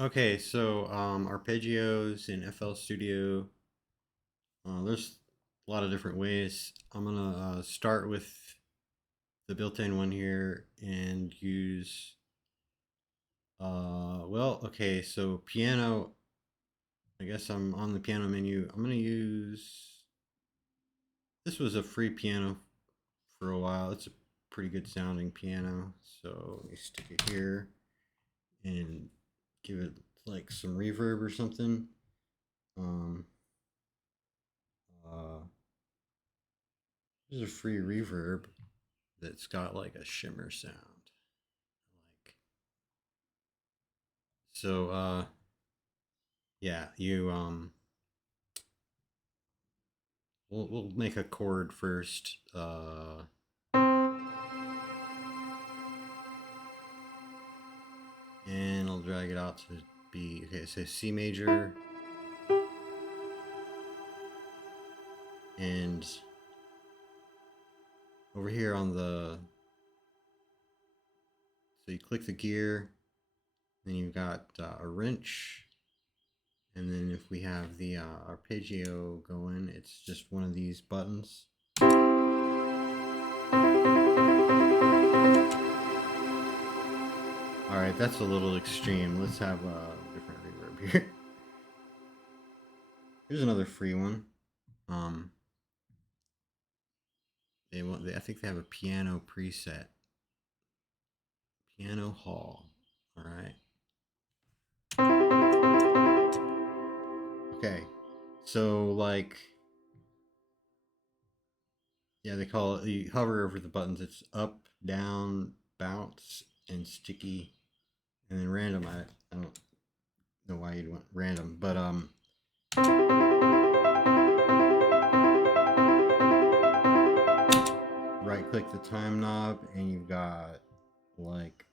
Okay, so arpeggios in FL Studio. There's a lot of different ways. I'm gonna start with the built-in one here and use. Okay, so piano. I guess I'm on the piano menu. I'm gonna use. This was a free piano for a while. It's a pretty good sounding piano. So let me stick it here and give it like some reverb or something. Um, uh, There's a free reverb that's got like a shimmer sound. Like so yeah, you we'll make a chord first. And I'll drag it out to be okay, so C major and over here on the so you click the gear, then you've got a wrench, and then if we have the arpeggio going, it's just one of these buttons. All right, that's a little extreme. Let's have a different reverb here. Here's another free one. Um, I think they have a piano preset. Piano Hall. All right. Okay. So like, yeah, they call it. You hover over the buttons. It's up, down, bounce, and sticky, and then random. I don't know why you'd want random, but right click the time knob, and you've got like,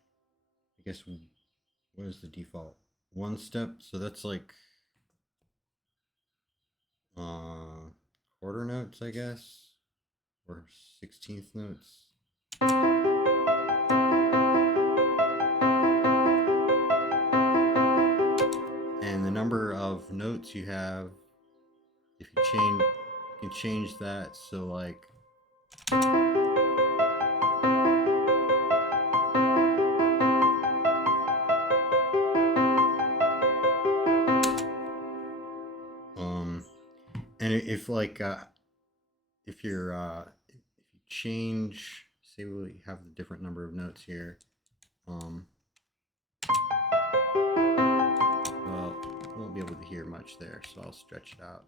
I guess what is the default? One step. So that's like uh quarter notes, I guess, or 16th notes. And the number of notes you have, if you change, you can change that. So like, um, and if like, if you're, if you change, say we have the different number of notes here, well, you won't be able to hear much there, so I'll stretch it out.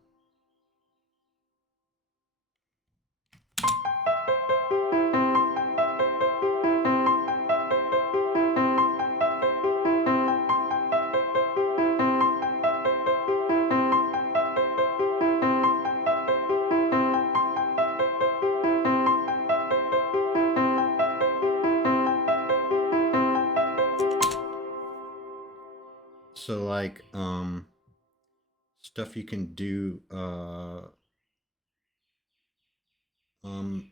So like, stuff you can do, um,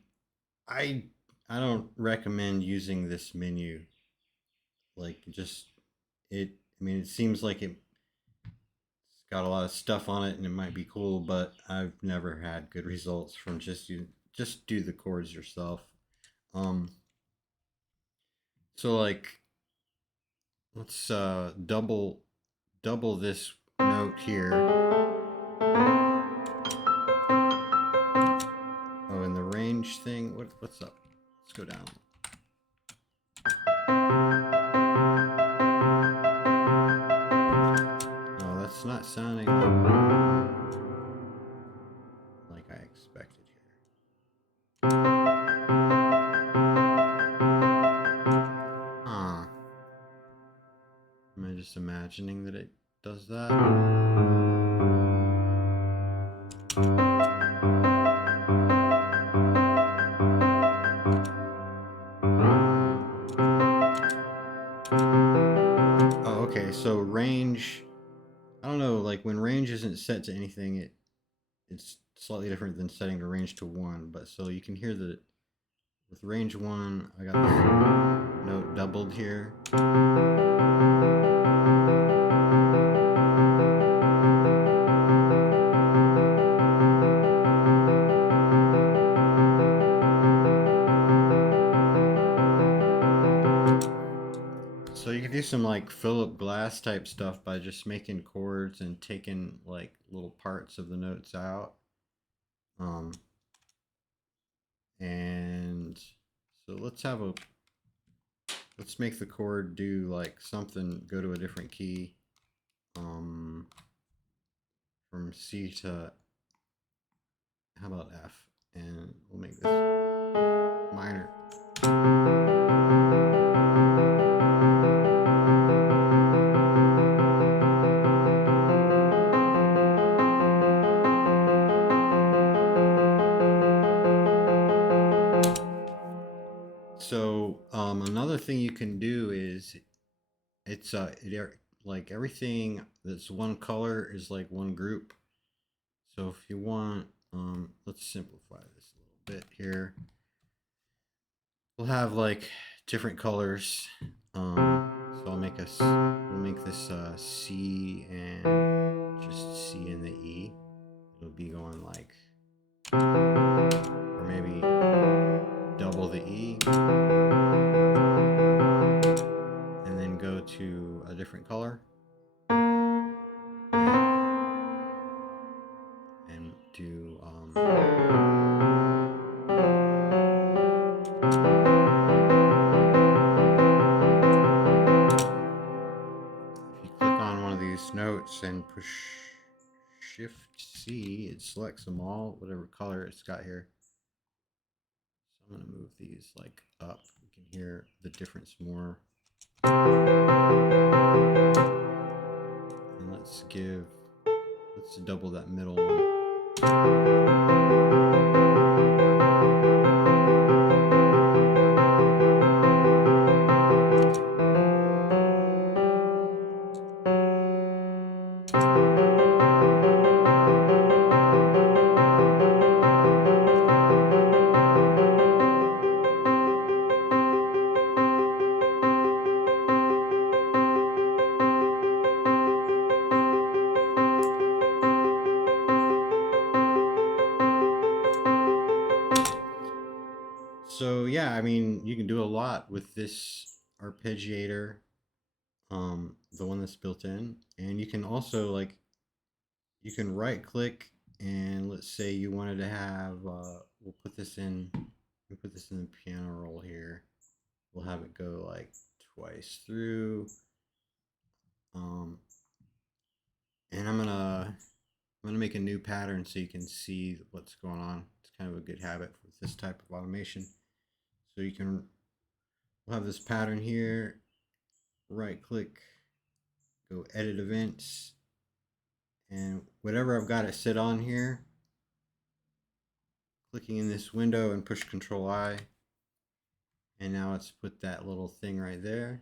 I I don't recommend using this menu. Like just it. I mean, it seems like it's got a lot of stuff on it, and it might be cool, but I've never had good results from just do the chords yourself. Um, so like let's double this note here. Oh, and the range thing. What's up? Let's go down. Oh, that's not sounding like I expected here. Huh. Am I just imagining that it does that? Oh, okay. So range, I don't know, like when range isn't set to anything, it's slightly different than setting the range to one. But so you can hear that with range one, I got this note doubled here. do some like Philip Glass type stuff by just making chords and taking like little parts of the notes out. Um, and so let's make the chord do like something, go to a different key. From C to, how about F? And we'll make this minor. So another thing you can do is like everything that's one color is like one group. So if you want, let's simplify this a little bit here. We'll have like different colors. So we'll make this C and just C and the E. It'll be going like, or maybe double the E, and then go to a different color and do if you click on one of these notes and push Shift C, it selects them all, whatever color it's got here. So I'm going to move these like up. You can hear the difference more. And let's double that middle one. So yeah, I mean, you can do a lot with this arpeggiator, the one that's built in, and you can also like, you can right click, and let's say you wanted to have, we'll put this in the piano roll here. We'll have it go like twice through, and I'm gonna make a new pattern so you can see what's going on. It's kind of a good habit with this type of automation. So we'll have this pattern here, right click, go edit events, and whatever I've got it sit on here, clicking in this window and push Control I, and now it's put that little thing right there.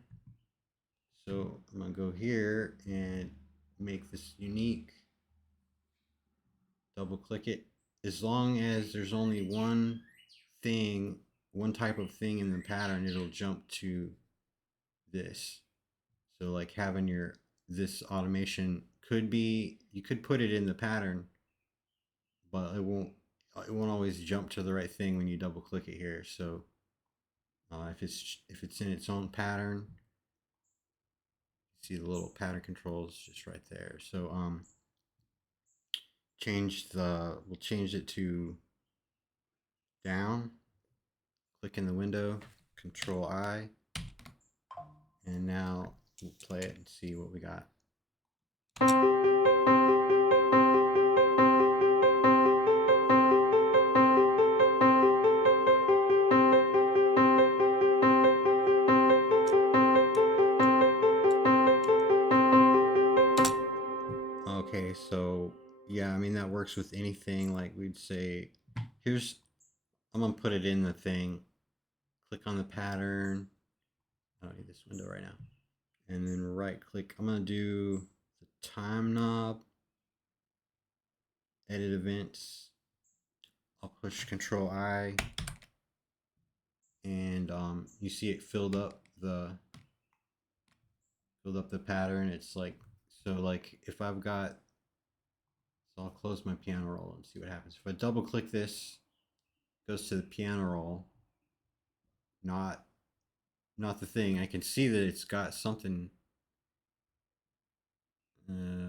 So I'm gonna go here and make this unique, double click it. As long as there's only one type of thing in the pattern, it'll jump to this. So like having this automation could be, you could put it in the pattern, but it won't always jump to the right thing when you double click it here. So if it's in its own pattern, see the little pattern controls just right there. So we'll change it to down, click in the window, Control I, and now we'll play it and see what we got. Okay, so yeah, I mean that works with anything. Like we'd say, I'm gonna put it in the thing, click on the pattern. I don't need this window right now. And then right click, I'm gonna do the time knob, edit events. I'll push Control I, and you see it filled up the pattern. It's like, so like if I've got, so I'll close my piano roll and see what happens. If I double click this, it goes to the piano roll, not not the thing. I can see that it's got something.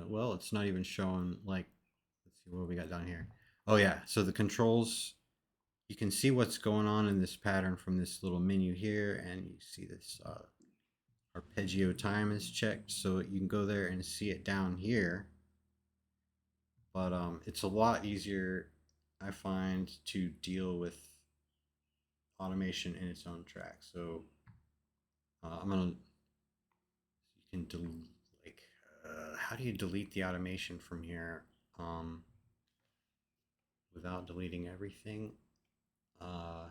Well, it's not even showing, like, let's see what we got down here. Oh yeah, so the controls, you can see what's going on in this pattern from this little menu here, and you see this arpeggio time is checked, so you can go there and see it down here. But it's a lot easier, I find, to deal with automation in its own track. So I'm gonna, you can delete, like, how do you delete the automation from here without deleting everything? Uh,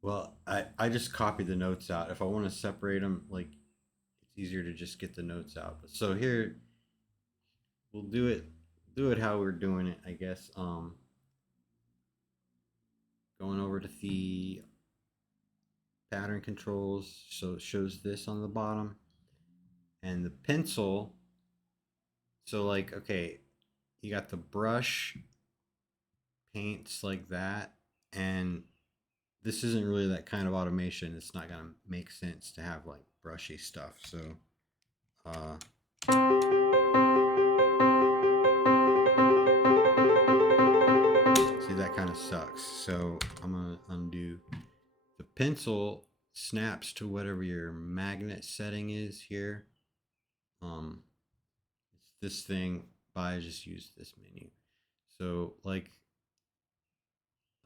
well, I just copy the notes out. If I want to separate them, like, it's easier to just get the notes out. So here, we'll do it how we're doing it, I guess. Going over to the pattern controls, so it shows this on the bottom, and the pencil. So like, okay, you got the brush paints like that, and this isn't really that kind of automation. It's not gonna make sense to have like brushy stuff. So uh, see, that kind of sucks. So I'm gonna undo. The pencil snaps to whatever your magnet setting is here. It's this thing, but I just use this menu. So like,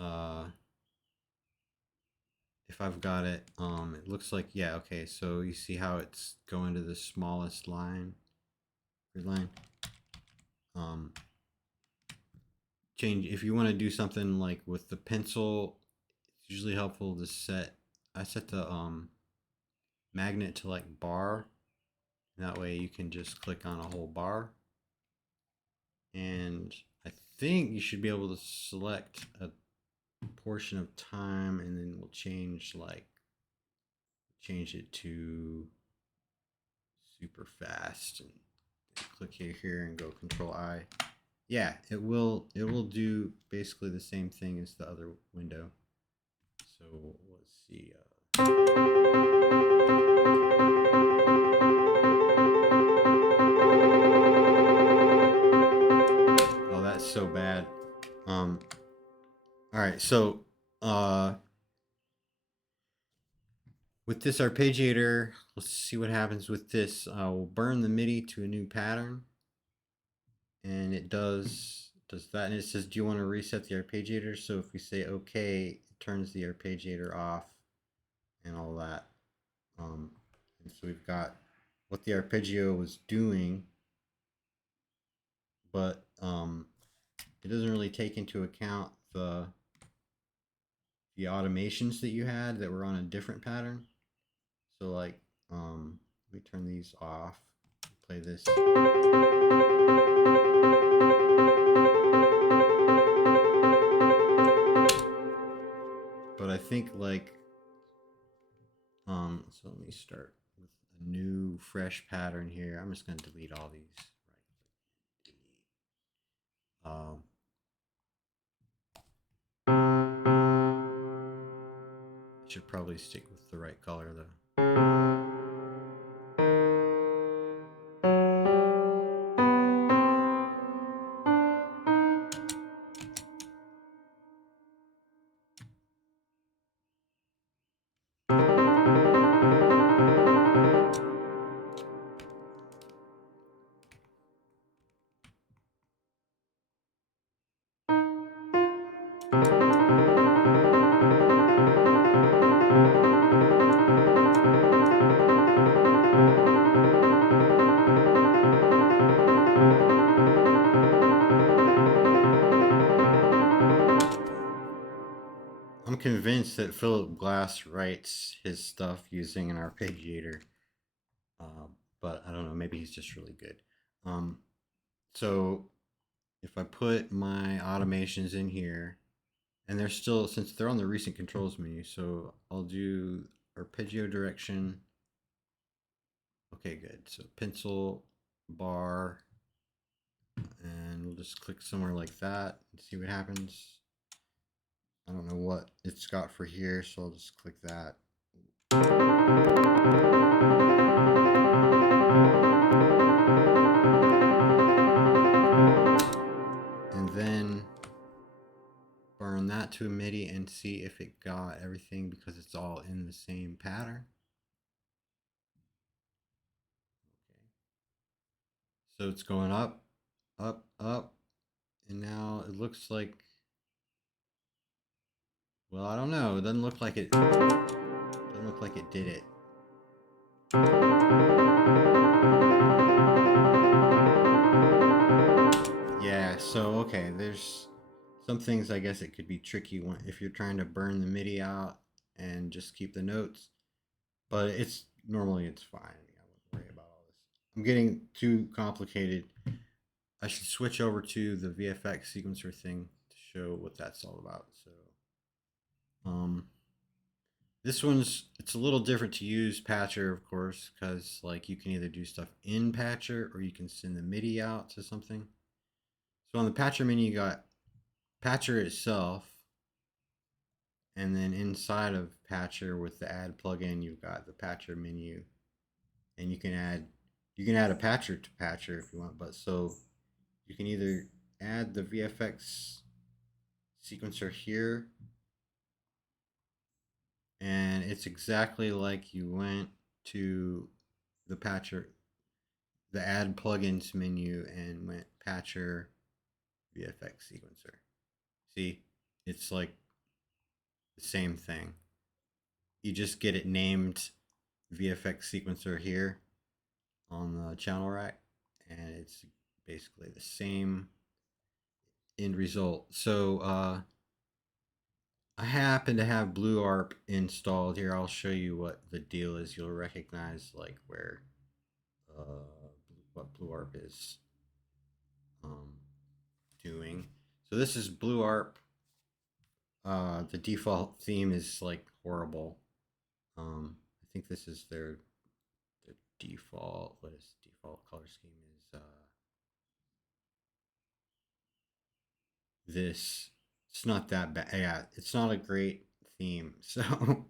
uh, if I've got it, it looks like, yeah, okay. So you see how it's going to the smallest line, grid line. Change if you want to do something like with the pencil. It's usually helpful to set. I set the magnet to like bar. That way you can just click on a whole bar. And I think you should be able to select a portion of time, and then we'll change it to super fast, and click here and go Control I. Yeah, it will do basically the same thing as the other window. So let's see. Oh, that's so bad. All right, so with this arpeggiator, let's see what happens with this. We'll burn the MIDI to a new pattern, and it does that, and it says, do you want to reset the arpeggiator? So if we say okay, it turns the arpeggiator off and all that. And so we've got what the arpeggio was doing, but it doesn't really take into account the automations that you had that were on a different pattern. So like, we turn these off, play this. But I think like, so let me start with a new fresh pattern here. I'm just going to delete all these. Right. I should probably stick with the right color though. I'm convinced that Philip Glass writes his stuff using an arpeggiator, uh, but I don't know. Maybe he's just really good. Um, so if I put my automations in here, and they're still, since they're on the recent controls menu, so I'll do arpeggio direction. Okay, good. So pencil, bar, and we'll just click somewhere like that and see what happens. I don't know what it's got for here, so I'll just click that. And then burn that to a MIDI and see if it got everything because it's all in the same pattern. Okay. So it's going up, up, up, and now it looks like, well, I don't know. It doesn't look like it. Doesn't look like it did it. Yeah. So okay, there's some things I guess it could be tricky if you're trying to burn the MIDI out and just keep the notes. But normally it's fine. I wouldn't worry about all this. I'm getting too complicated. I should switch over to the VFX sequencer thing to show what that's all about. So, um, this it's a little different to use Patcher, of course, because like you can either do stuff in Patcher or you can send the MIDI out to something. So on the Patcher menu, you got Patcher itself, and then inside of Patcher with the Add plugin, you've got the Patcher menu, and you can add a Patcher to Patcher if you want. But so you can either add the VFX sequencer here, and it's exactly like you went to the Patcher, the Add plugins menu, and went Patcher VFX sequencer. See, it's like the same thing. You just get it named VFX sequencer here on the channel rack, and it's basically the same end result. So I happen to have bluearp installed here. I'll show you what the deal is. You'll recognize like where what bluearp is doing. So this is bluearp. The default theme is like horrible. I think this is their default. What is default color scheme is this. It's not that bad. Yeah, it's not a great theme. So you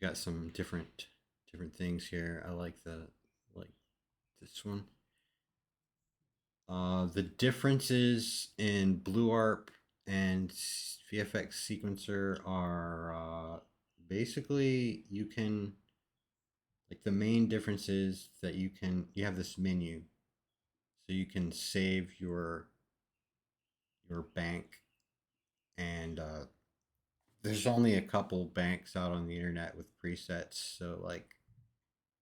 got some different things here. I like like this one. The differences in bluearp and VFX sequencer are basically you can like the main difference is that you have this menu, so you can save your bank, and there's only a couple banks out on the internet with presets. So like,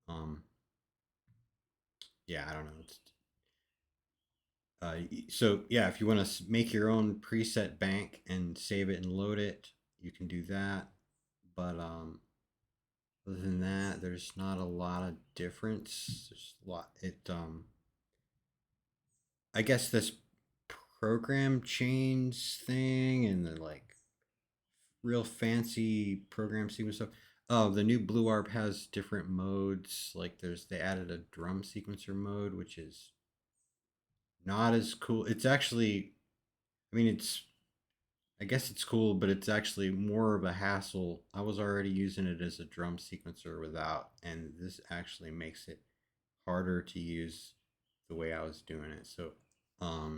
um, yeah, I don't know. So yeah, if you want to make your own preset bank and save it and load it, you can do that. But other than that, there's not a lot of difference. There's a lot. I guess this program change thing and the like real fancy program sequence stuff. Oh, the new bluearp has different modes. Like they added a drum sequencer mode, which is not as cool. It's actually, I mean, I guess it's cool, but it's actually more of a hassle. I was already using it as a drum sequencer without, and this actually makes it harder to use the way I was doing it. So,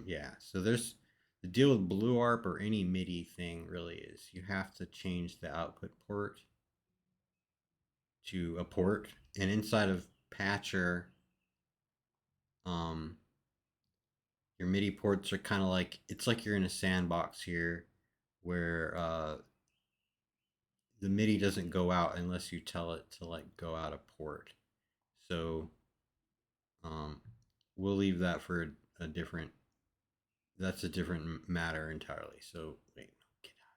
yeah. So there's the deal with bluearp or any MIDI thing really is you have to change the output port to a port, and inside of Patcher, um, your MIDI ports are kind of like it's like you're in a sandbox here, where the MIDI doesn't go out unless you tell it to like go out a port. So um, we'll leave that for a different. That's a different matter entirely. So wait, get out.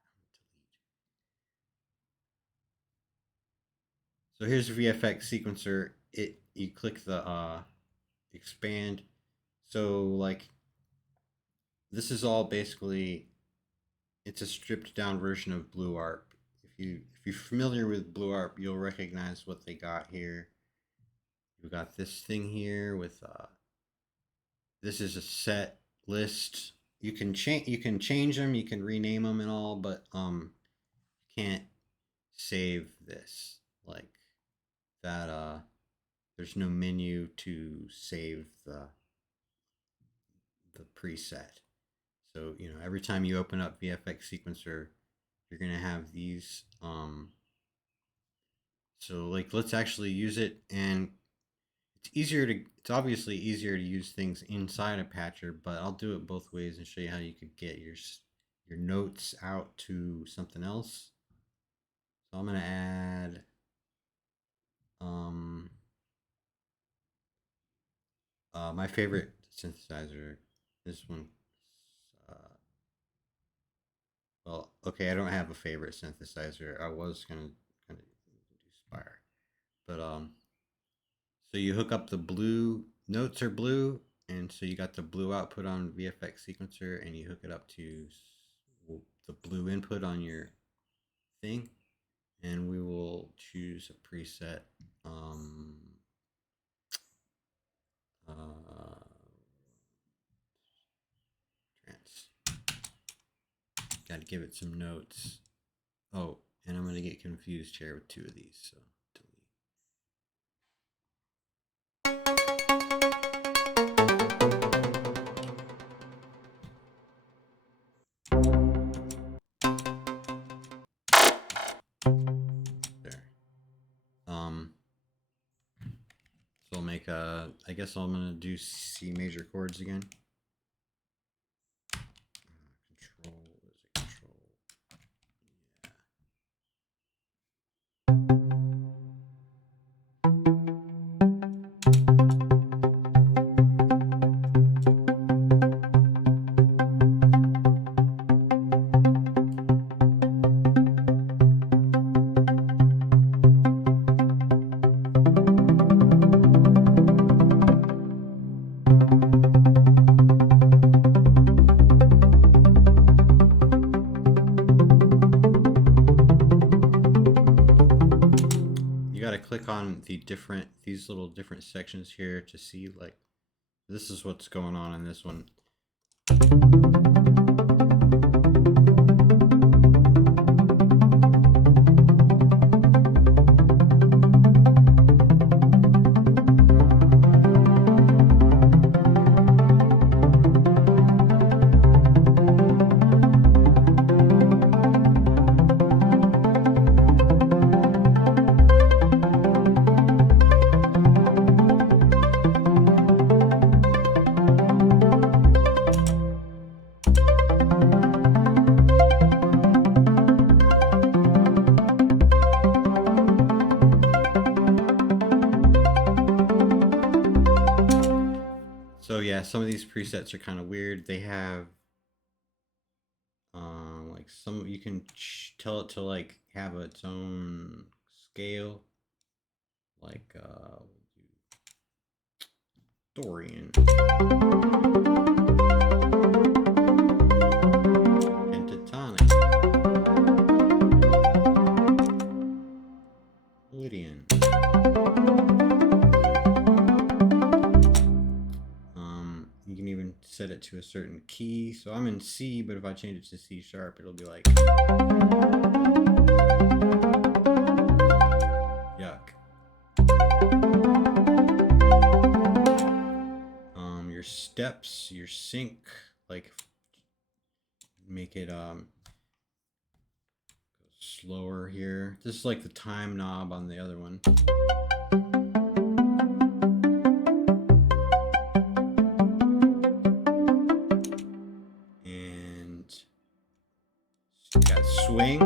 So here's a VFX sequencer. You click the expand. So like this is all basically it's a stripped down version of bluearp. If you're familiar with bluearp, you'll recognize what they got here. We've got this thing here with this is a set list. You can change them, you can rename them and all, but you can't save this, like that. There's no menu to save the preset. So every time you open up VFX Sequencer, you're gonna have these. So like let's actually use it, and it's obviously easier to use things inside a patcher, but I'll do it both ways and show you how you could get your notes out to something else. So I'm gonna add my favorite synthesizer. This one. Well, okay, I don't have a favorite synthesizer. I was gonna kind of do Spire, but so you hook up the blue notes are blue, and so you got the blue output on VFX Sequencer, and you hook it up to the blue input on your thing, and we will choose a preset. Trance. Got to give it some notes. Oh, and I'm gonna get confused here with two of these, so delete. There. So I'll make I guess I'm gonna do C major chords again. Control, is it control? Click on these little different sections here to see, like, this is what's going on in this one. So yeah, some of these presets are kind of weird. They have like some, you can tell it to like have its own scale, like Dorian, pentatonic, Lydian. You can even set it to a certain key. So I'm in C, but if I change it to C sharp, it'll be like yuck. Your steps, your sync, like make it go slower here. This is like the time knob on the other one. Got swing.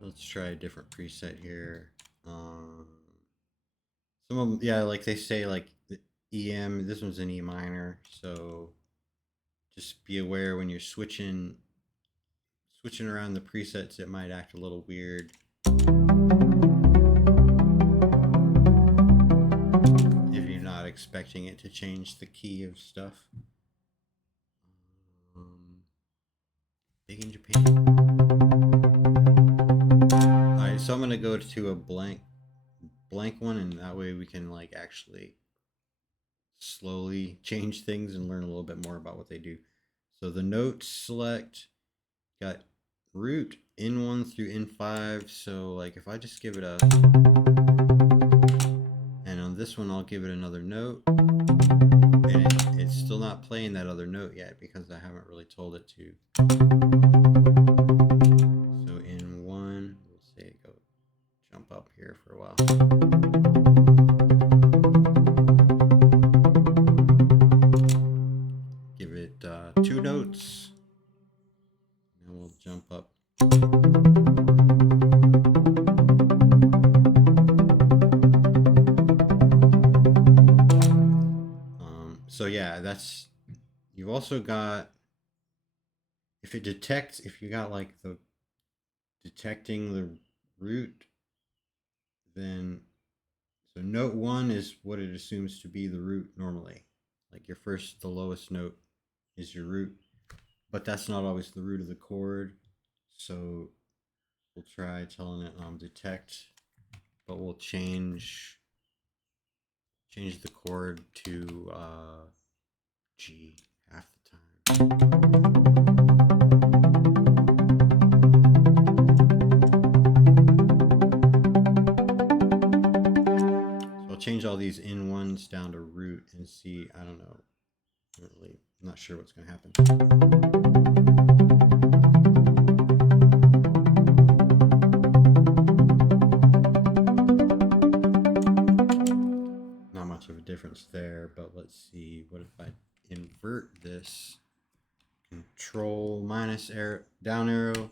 Let's try a different preset here. Some of them, yeah, like they say, like the EM. This one's an E minor, so just be aware when you're switching around the presets, it might act a little weird. Expecting it to change the key of stuff. Big in Japan. Alright, so I'm going to go to a blank blank one, and that way we can like actually slowly change things and learn a little bit more about what they do. So the notes select got root N1 through N5. So like if I just give it a, and on this one I'll give it another note, and it's still not playing that other note yet because I haven't really told it to. So N1, we'll say go jump up here for a while. Give it 2 notes. And we'll jump up. So yeah, that's, you've also got, if it detects, if you got like the detecting the root, then, so note 1 is what it assumes to be the root normally. Like your first, the lowest note is your root, but that's not always the root of the chord. So we'll try telling it detect, but we'll change the chord to G half the time. So I'll change all these N1s down to root and see, I don't know, I'm not sure what's going to happen. Of a difference there, but let's see, what if I invert this? Control minus arrow, down arrow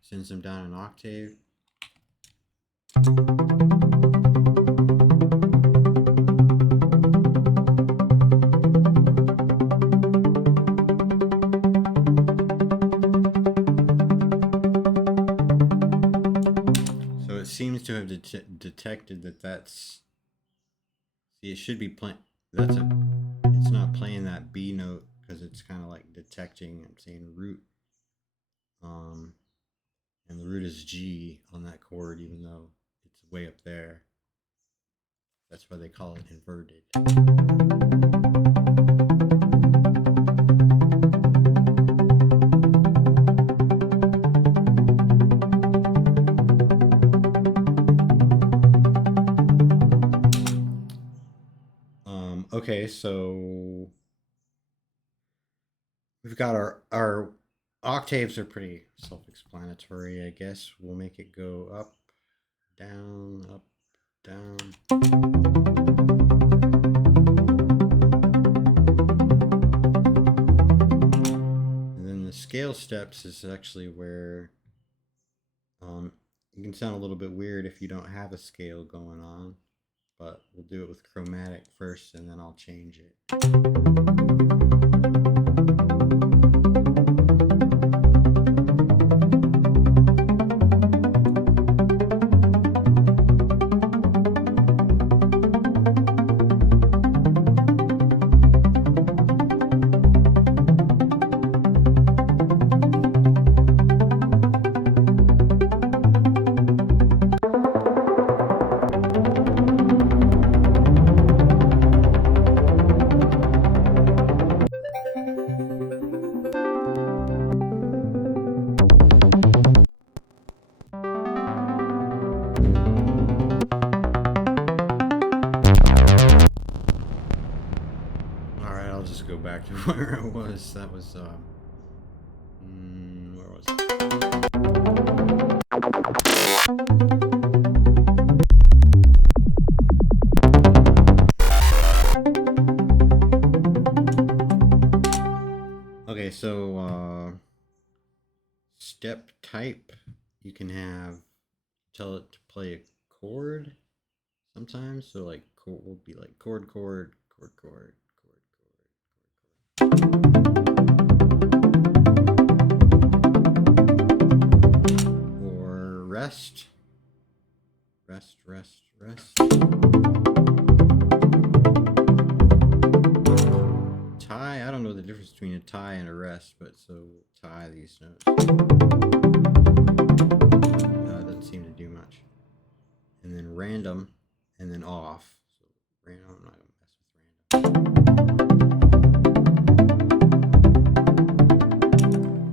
sends them down an octave. So it seems to have detected that that's, see, it should be playing, it's not playing that B note because it's kind of like detecting, I'm saying root. And the root is G on that chord, even though it's way up there. That's why they call it inverted. Okay, so we've got our octaves are pretty self-explanatory, I guess. We'll make it go up, down, down. And then the scale steps is actually where you can sound a little bit weird if you don't have a scale going on, but we'll do it with chromatic first and then I'll change it. Go back to where it was. That was where was it? Okay, so step type, you can have, tell it to play a chord sometimes. So like chord will be like chord, chord, chord, chord. Or rest. Tie, I don't know the difference between a tie and a rest, but so tie these notes. It doesn't seem to do much. And then random, and then off. So random, I'm not gonna mess with random.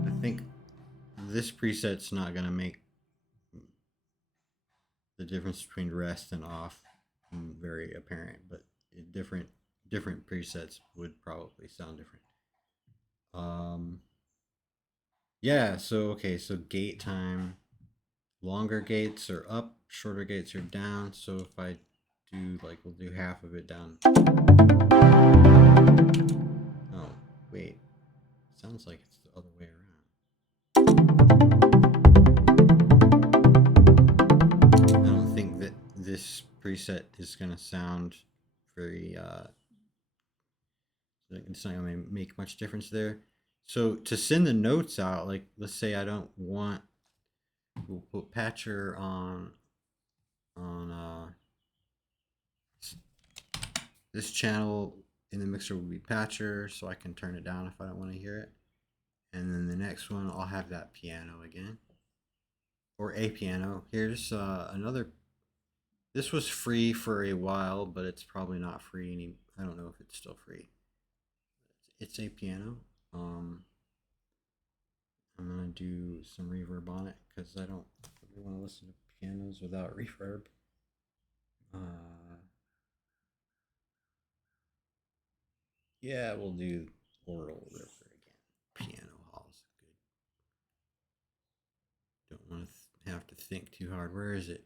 I think this preset's not gonna make the difference between rest and off very apparent, but different presets would probably sound different. Yeah, so okay, so gate time. Longer gates are up, shorter gates are down. So if I do, like, we'll do half of it down. Oh, wait. Sounds like it's the other way around. I don't think that this preset is going to sound very, it's not going to make much difference there. So to send the notes out, like, let's say I don't want, we'll put patcher on this channel in the mixer will be patcher, so I can turn it down if I don't want to hear it. And then the next one, I'll have that piano again, or a piano. Here's another. This was free for a while, but it's probably not free anymore. I don't know if it's still free. It's a piano. I'm gonna do some reverb on it because I don't really want to listen to pianos without reverb. Yeah, we'll do Oral River again. Piano Hall's good. Don't want to have to think too hard. Where is it?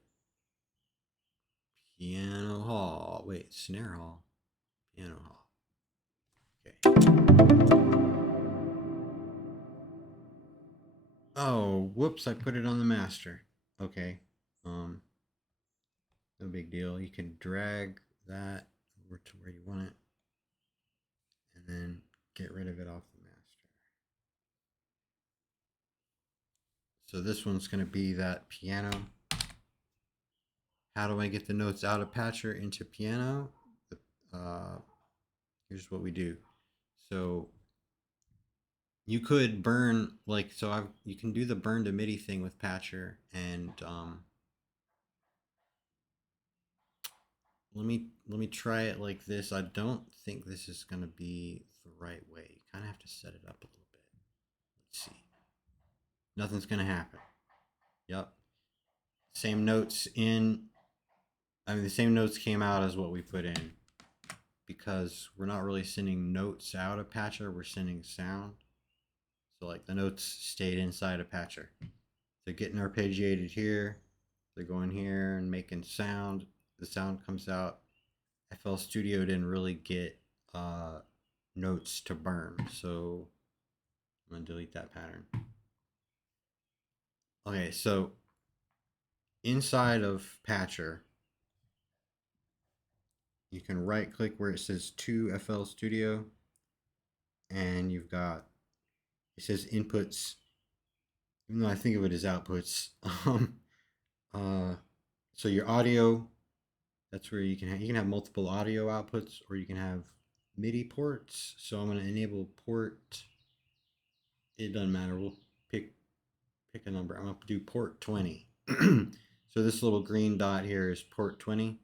Piano Hall. Wait, Snare Hall. Piano Hall. Okay. Oh, whoops, I put it on the master. Okay. No big deal. You can drag that over to where you want it and then get rid of it off the master. So this one's going to be that piano. How do I get the notes out of patcher into piano? Here's what we do. So you could burn, like, so you can do the burn to MIDI thing with patcher, and let me try it like this. I don't think this is going to be the right way. You kind of have to set it up a little bit. Let's see. Nothing's going to happen. Yep. Same notes in. I mean, the same notes came out as what we put in, because we're not really sending notes out of patcher. We're sending sound. So like the notes stayed inside of patcher. They're getting arpeggiated here. They're going here and making sound. The sound comes out. FL Studio didn't really get notes to burn, so I'm gonna delete that pattern. Okay, so inside of patcher, you can right click where it says to FL Studio, and you've got, it says inputs, even though I think of it as outputs. So your audio, that's where you can have multiple audio outputs, or you can have MIDI ports. So I'm going to enable port. It doesn't matter. We'll pick a number. I'm going to do port 20. So this little green dot here is port 20.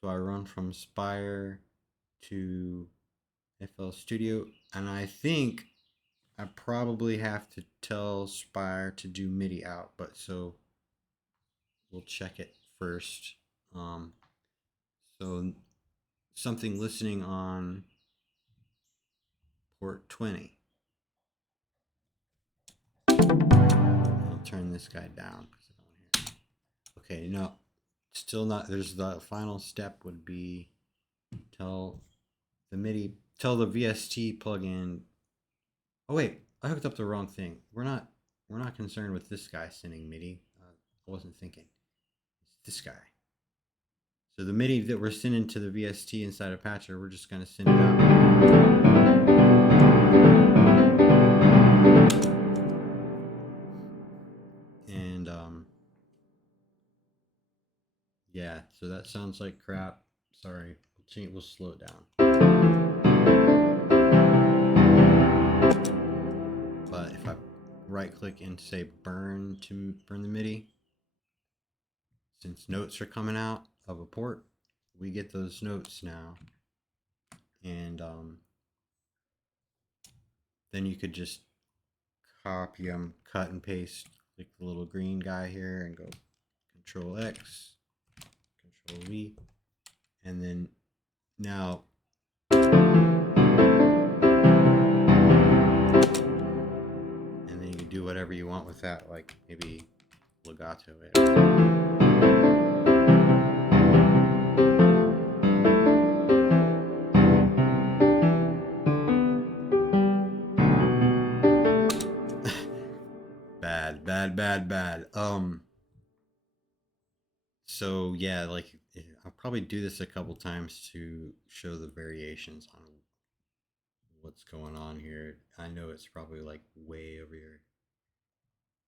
So I run from Spire to FL Studio, and I think I probably have to tell Spire to do MIDI out, but so we'll check it first. So something listening on port 20. I'll turn this guy down because I don't hear it. Okay, no, still not. There's the final step would be tell the VST plugin. Oh wait, I hooked up the wrong thing. We're not concerned with this guy sending MIDI. I wasn't thinking. It's this guy. So the MIDI that we're sending to the VST inside of patcher, we're just going to send it out. And yeah, so that sounds like crap. Sorry, we'll slow it down. But if I right click and say burn the MIDI, since notes are coming out of a port, we get those notes now, and then you could just copy them, cut and paste, click the little green guy here, and go Control X, Control V, and then now and then you can do whatever you want with that, like maybe legato it. Bad. So yeah, like I'll probably do this a couple times to show the variations on what's going on here. I know it's probably like way over here.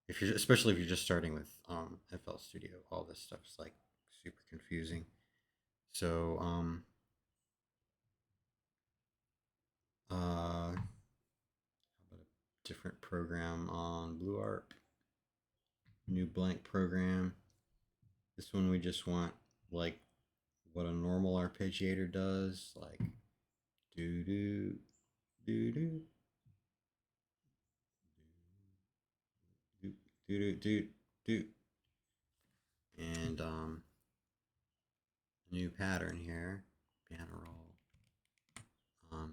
If you're especially if you're just starting with FL Studio, all this stuff is like super confusing. So how about a different program on bluearp? New blank program. This one we just want like what a normal arpeggiator does, like do do do do do do do do, and new pattern here, piano roll.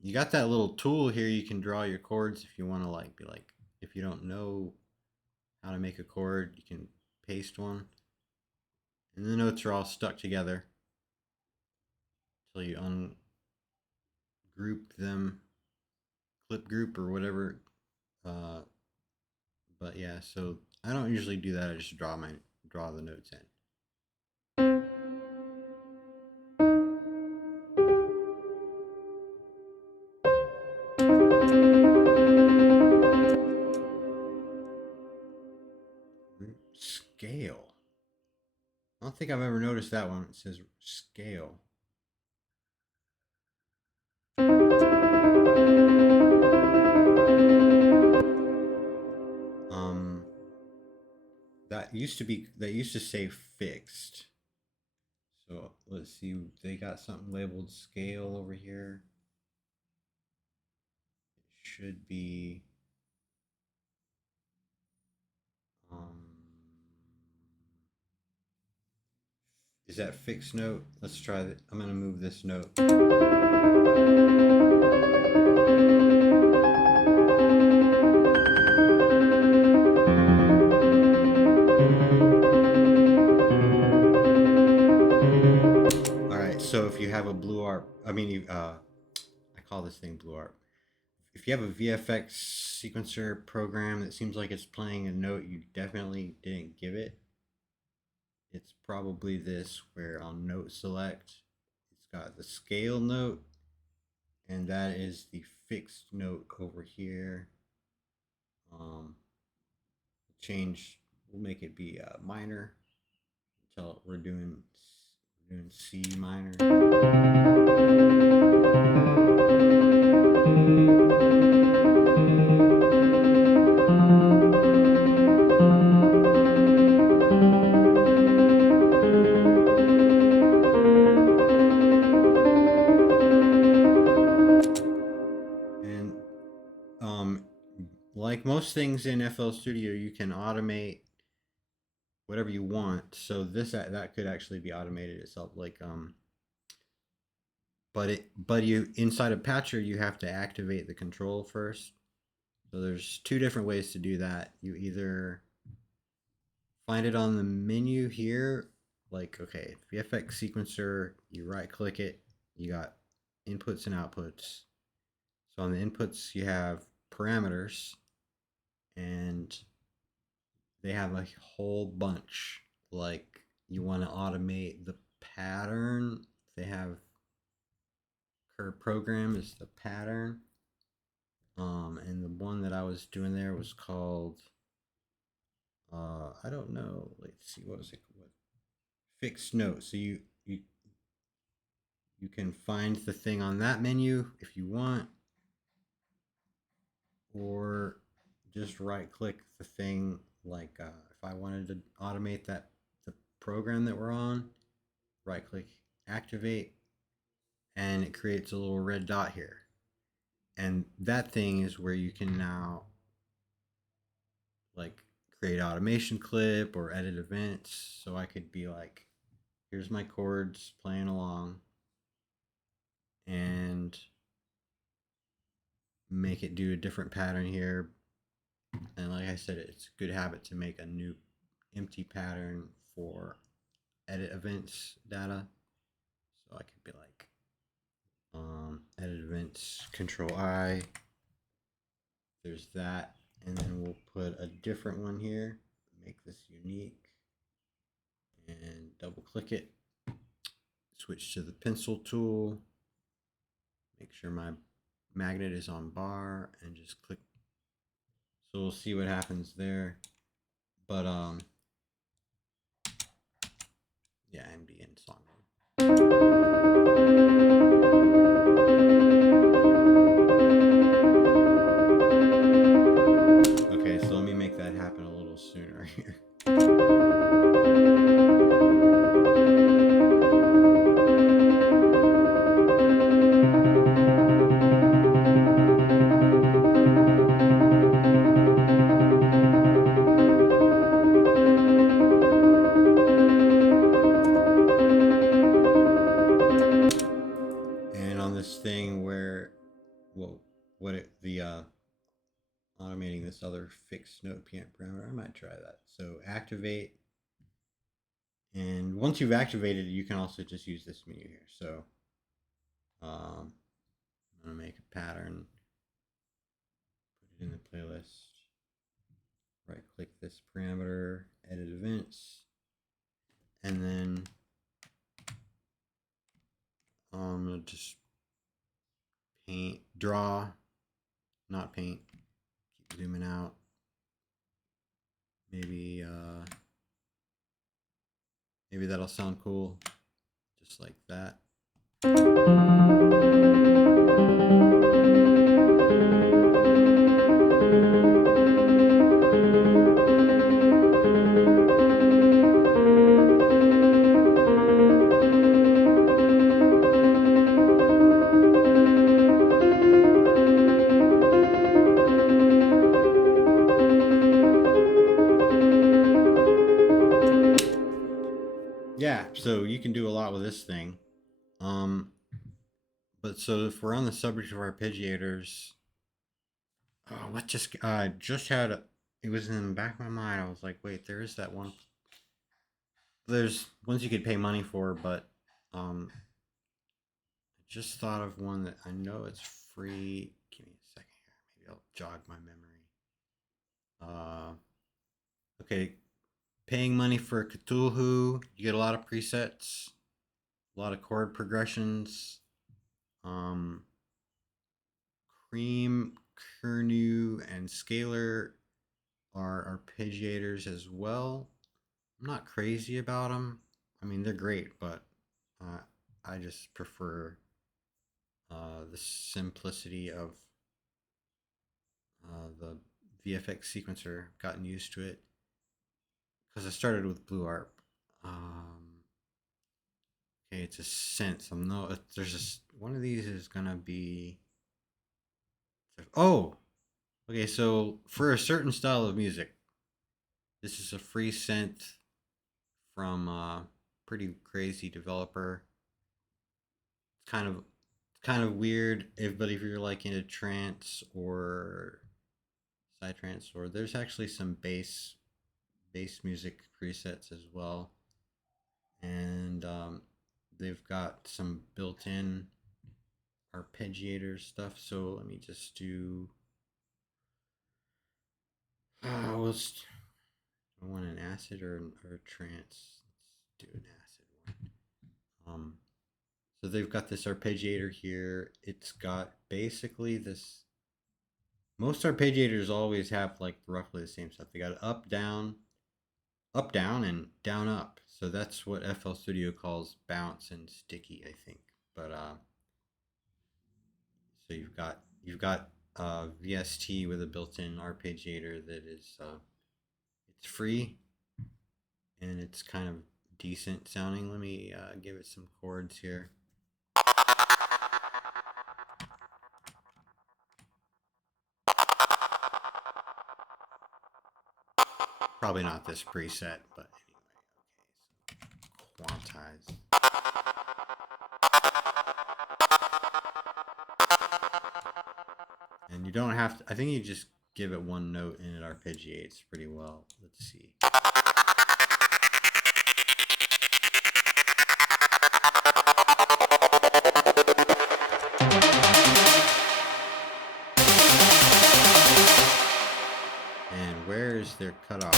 You got that little tool here. You can draw your chords if you want to like be like if you don't know how to make a chord, you can paste one, and the notes are all stuck together until you ungroup them, clip group or whatever. Uh, but yeah, so I don't usually do that. I just draw the notes in. Scale. I don't think I've ever noticed that one. It says scale. Um, that used to say fixed. So let's see. They got something labeled scale over here. It should be. Um, is that fixed note? Let's try that. I'm gonna move this note. All right. So if you have a bluearp, I call this thing bluearp. If you have a VFX sequencer program that seems like it's playing a note you definitely didn't give it, it's probably this where on note select, it's got the scale note, and that is the fixed note over here. Change, we'll make it be minor until we're doing C minor. And like most things in FL Studio, you can automate whatever you want. So that could actually be automated itself. Like but you inside of Patcher you have to activate the control first. So there's two different ways to do that. You either find it on the menu here, like okay, VFX sequencer, you right click it, you got inputs and outputs. So on the inputs you have parameters, and they have a whole bunch. Like you want to automate the pattern, they have curve program is the pattern. And the one that I was doing there was called I don't know. Let's see, what was it? What fixed note. So you can find the thing on that menu if you want, or just right click the thing. Like if I wanted to automate the program that we're on, right click, activate, and it creates a little red dot here. And that thing is where you can now like create automation clip or edit events. So I could be like, here's my chords playing along, and make it do a different pattern here. And like I said, it's a good habit to make a new empty pattern for edit events data. So I could be like, edit events, control I. There's that. And then we'll put a different one here, make this unique, and double click it. Switch to the pencil tool, make sure my magnet is on bar, and just click. So we'll see what happens there. But yeah, and begin song mode. Okay, so let me make that happen a little sooner here. And on this thing where, well, what it, the automating this other fixed note piano parameter, I might try that. So activate, and once you've activated, you can also just use this menu here. So I'm gonna make a pattern, put it in the playlist, right click this parameter, edit events, and then I'm gonna just paint, draw, not paint, keep zooming out. Maybe maybe that'll sound cool, just like that. Yeah, so you can do a lot with this thing. But so if we're on the subject of arpeggiators, what just had it was in the back of my mind. I was like, wait, there is that one. There's ones you could pay money for, but I just thought of one that I know it's free. Give me a second here. Maybe I'll jog my memory. Okay, paying money for Cthulhu, you get a lot of presets, a lot of chord progressions. Cream, Kernu, and Scalar are arpeggiators as well. I'm not crazy about them. I mean, they're great, but I just prefer the simplicity of the VFX sequencer. Gotten used to it because I started with bluearp. Okay, it's a synth. I'm no. There's just one of these is gonna be. Oh, okay. So for a certain style of music, this is a free synth from a pretty crazy developer. It's kind of weird, but if you're like into trance or psytrance, or there's actually some bass music presets as well, and they've got some built-in arpeggiator stuff. So let me just do. Let's. I want an acid or a trance. Let's do an acid one. So they've got this arpeggiator here. It's got basically this. Most arpeggiators always have like roughly the same stuff. They got up, down, and down, up. So that's what FL Studio calls bounce and sticky, I think. But so you've got VST with a built-in arpeggiator that is it's free, and it's kind of decent sounding. Let me give it some chords here. Probably not this preset, but anyway. Okay, so quantize. And you don't have to, I think you just give it one note and it arpeggiates pretty well. Let's see. And where is their cutoff?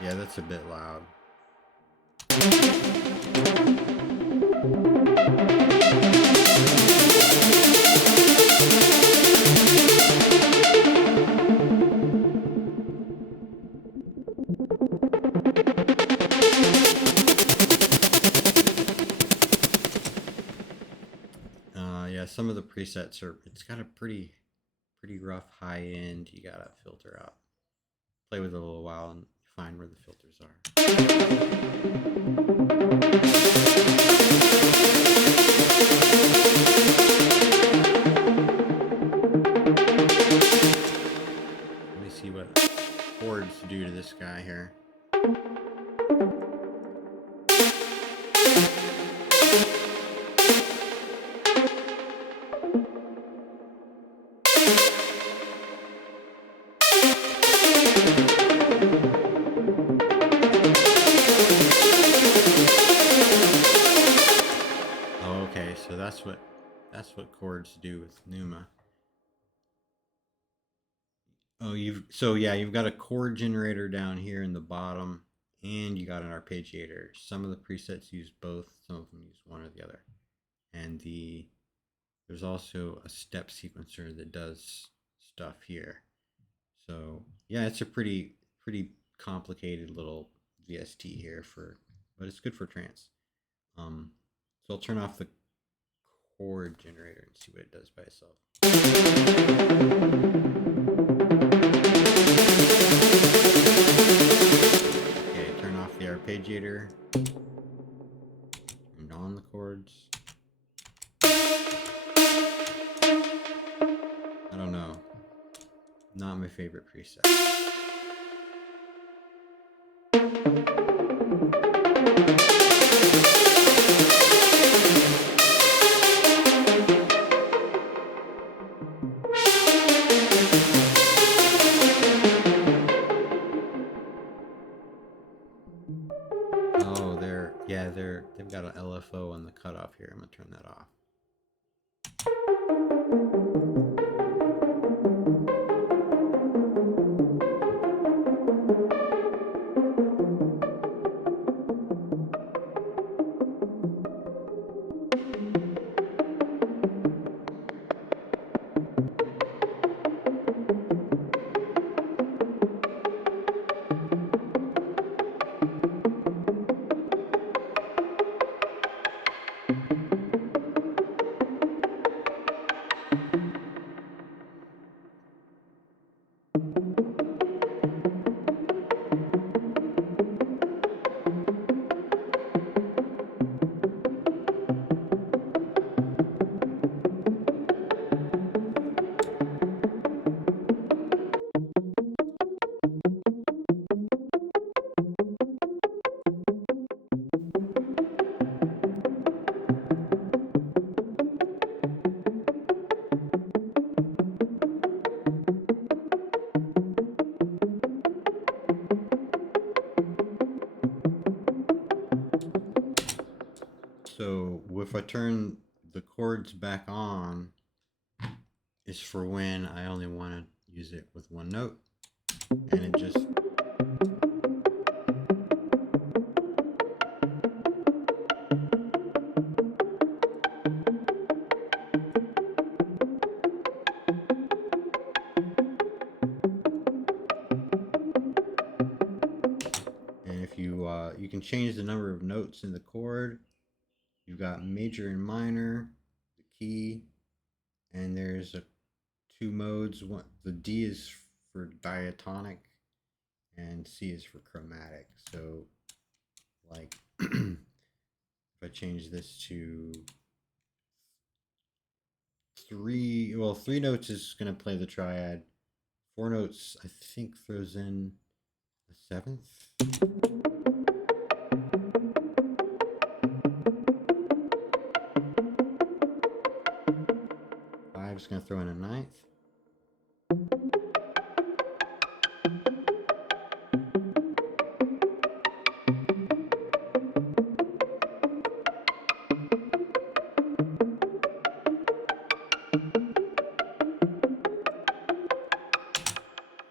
Yeah, that's a bit loud. Yeah, some of the presets are, it's got a pretty rough high end. You gotta filter out. Play with it a little while and find where the filters are. Let me see what chords do to this guy here. Okay, so that's what chords do with Pneuma. Oh, you've got a chord generator down here in the bottom, and you got an arpeggiator. Some of the presets use both, some of them use one or the other. And there's also a step sequencer that does stuff here. So yeah, it's a pretty complicated little VST here but it's good for trance. So I'll turn off the chord generator and see what it does by itself. Okay, turn off the arpeggiator. Turn on the chords. I don't know. Not my favorite preset. Oh, they've got an LFO on the cutoff here. I'm gonna turn that off. So if I turn the chords back on, is for when I only want to use it with one note, and it just and if you can change the number of notes in the chord. You've got major and minor, the key, and there's two modes. One, the D is for diatonic, and C is for chromatic. So, like, if I change this to three notes is going to play the triad. 4 notes, I think, throws in the 7th. 5 is going to throw in a 9th.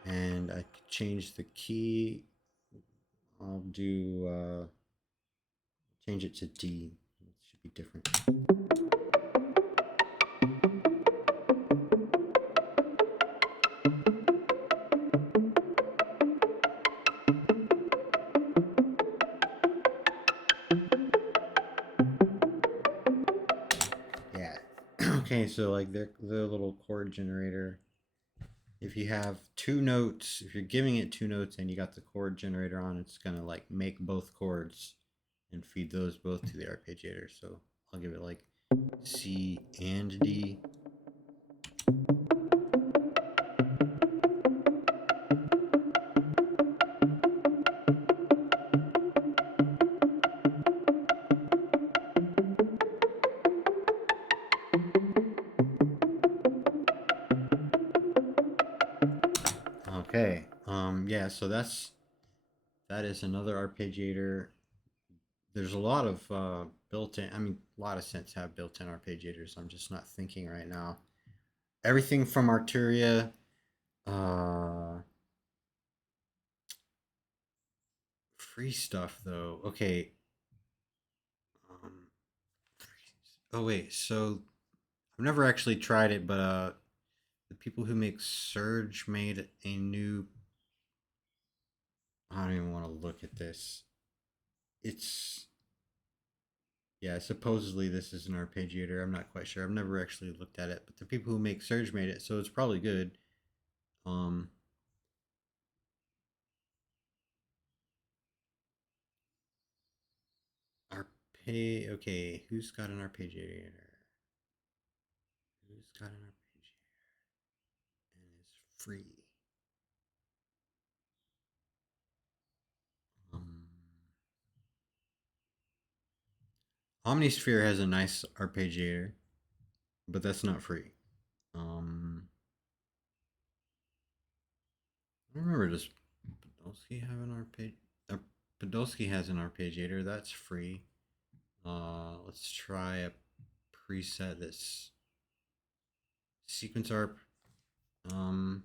And I could change the key. I'll do change it to D. It should be different. Yeah. Okay, so like their little chord generator. If you have 2 notes, if you're giving it 2 notes and you got the chord generator on, it's gonna like make both chords and feed those both to the arpeggiator. So I'll give it like C and D. Okay. Yeah, so that is another arpeggiator. There's a lot of built-in, I mean, a lot of synths have built-in arpeggiators. I'm just not thinking right now. Everything from Arturia, free stuff though. Okay. Um, oh wait, so I've never actually tried it, but the people who make Surge made a new. I don't even want to look at this. It's Yeah, supposedly this is an arpeggiator. I'm not quite sure. I've never actually looked at it, but the people who make Surge made it, so it's probably good. Um, Okay, who's got an arpeggiator? Who's got an arpeggiator and is free? Um, Omnisphere has a nice arpeggiator, but that's not free. I don't remember. Does Podolski have an arpeggiator? Podolski has an arpeggiator. That's free. Let's try a preset that's sequence arp. What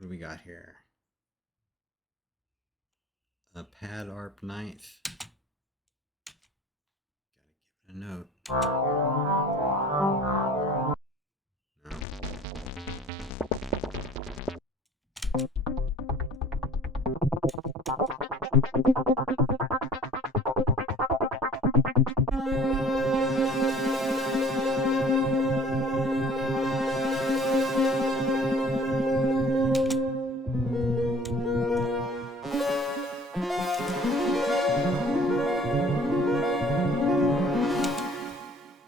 do we got here? A pad arp 9th. Gotta give it a note.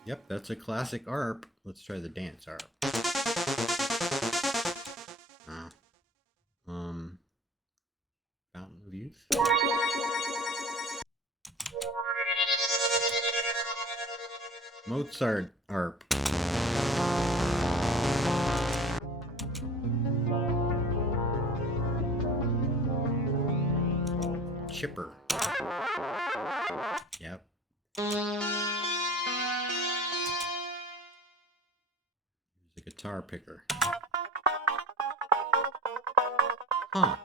Yep, that's a classic arp. Let's try the dance arp. Fountain of Youth. Mozart arp. Chipper. Yep. Here's a guitar picker. Huh.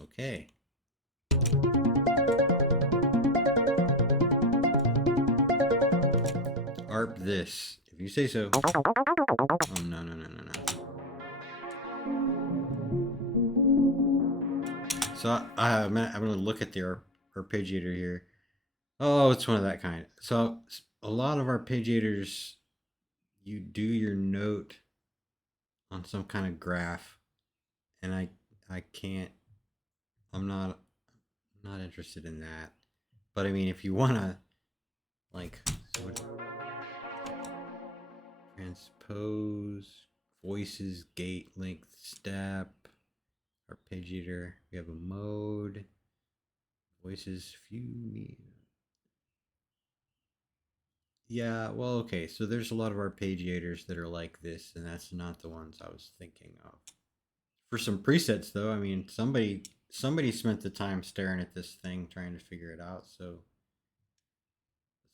Okay. Arp this. If you say so. Oh, no. So I'm going to look at the arpeggiator here. Oh, it's one of that kind. So a lot of arpeggiators, you do your note on some kind of graph, and I can't. I'm not interested in that. But I mean, if you wanna like what, transpose voices, gate length, step, arpeggiator. We have a mode, voices, few. Yeah, well, okay. So there's a lot of arpeggiators that are like this, and that's not the ones I was thinking of. For some presets, though, I mean, somebody spent the time staring at this thing trying to figure it out. So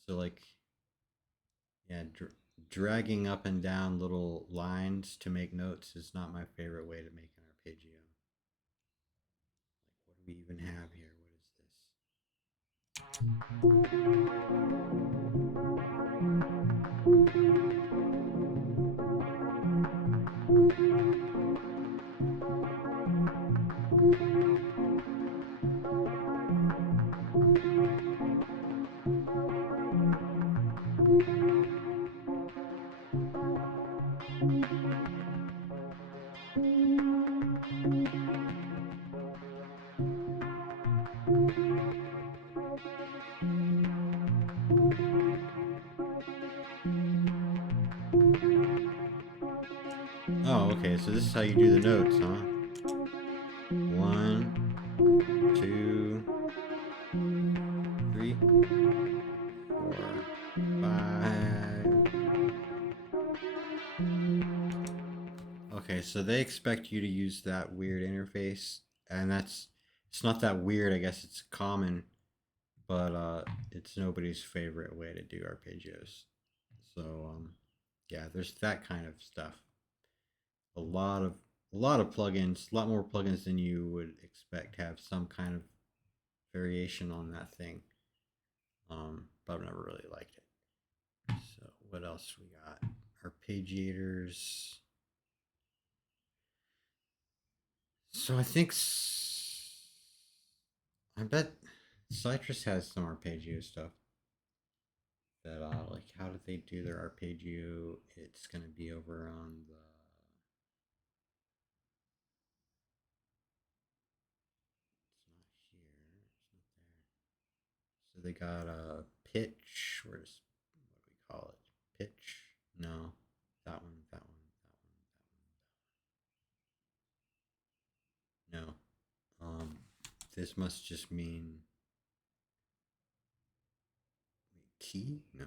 like, yeah, dragging up and down little lines to make notes is not my favorite way to make an arpeggio. Like, what do we even have here? Oh, okay. So this is how you do the notes, huh? 1, 2, 3, 4, 5. Okay, so they expect you to use that weird interface, and it's not that weird. I guess it's common, but it's nobody's favorite way to do arpeggios. So yeah, there's that kind of stuff. A lot of a lot of plugins, a lot more plugins than you would expect have some kind of variation on that thing. But I've never really liked it. So what else we got? Arpeggiators. So I bet Citrus has some arpeggio stuff. That like how did they do their arpeggio? It's gonna be over on the. It's not here. It's not there. So they got a pitch. Where's what do we call it? Pitch? No, that one. That one. That one. That one. No. This must just mean key. No.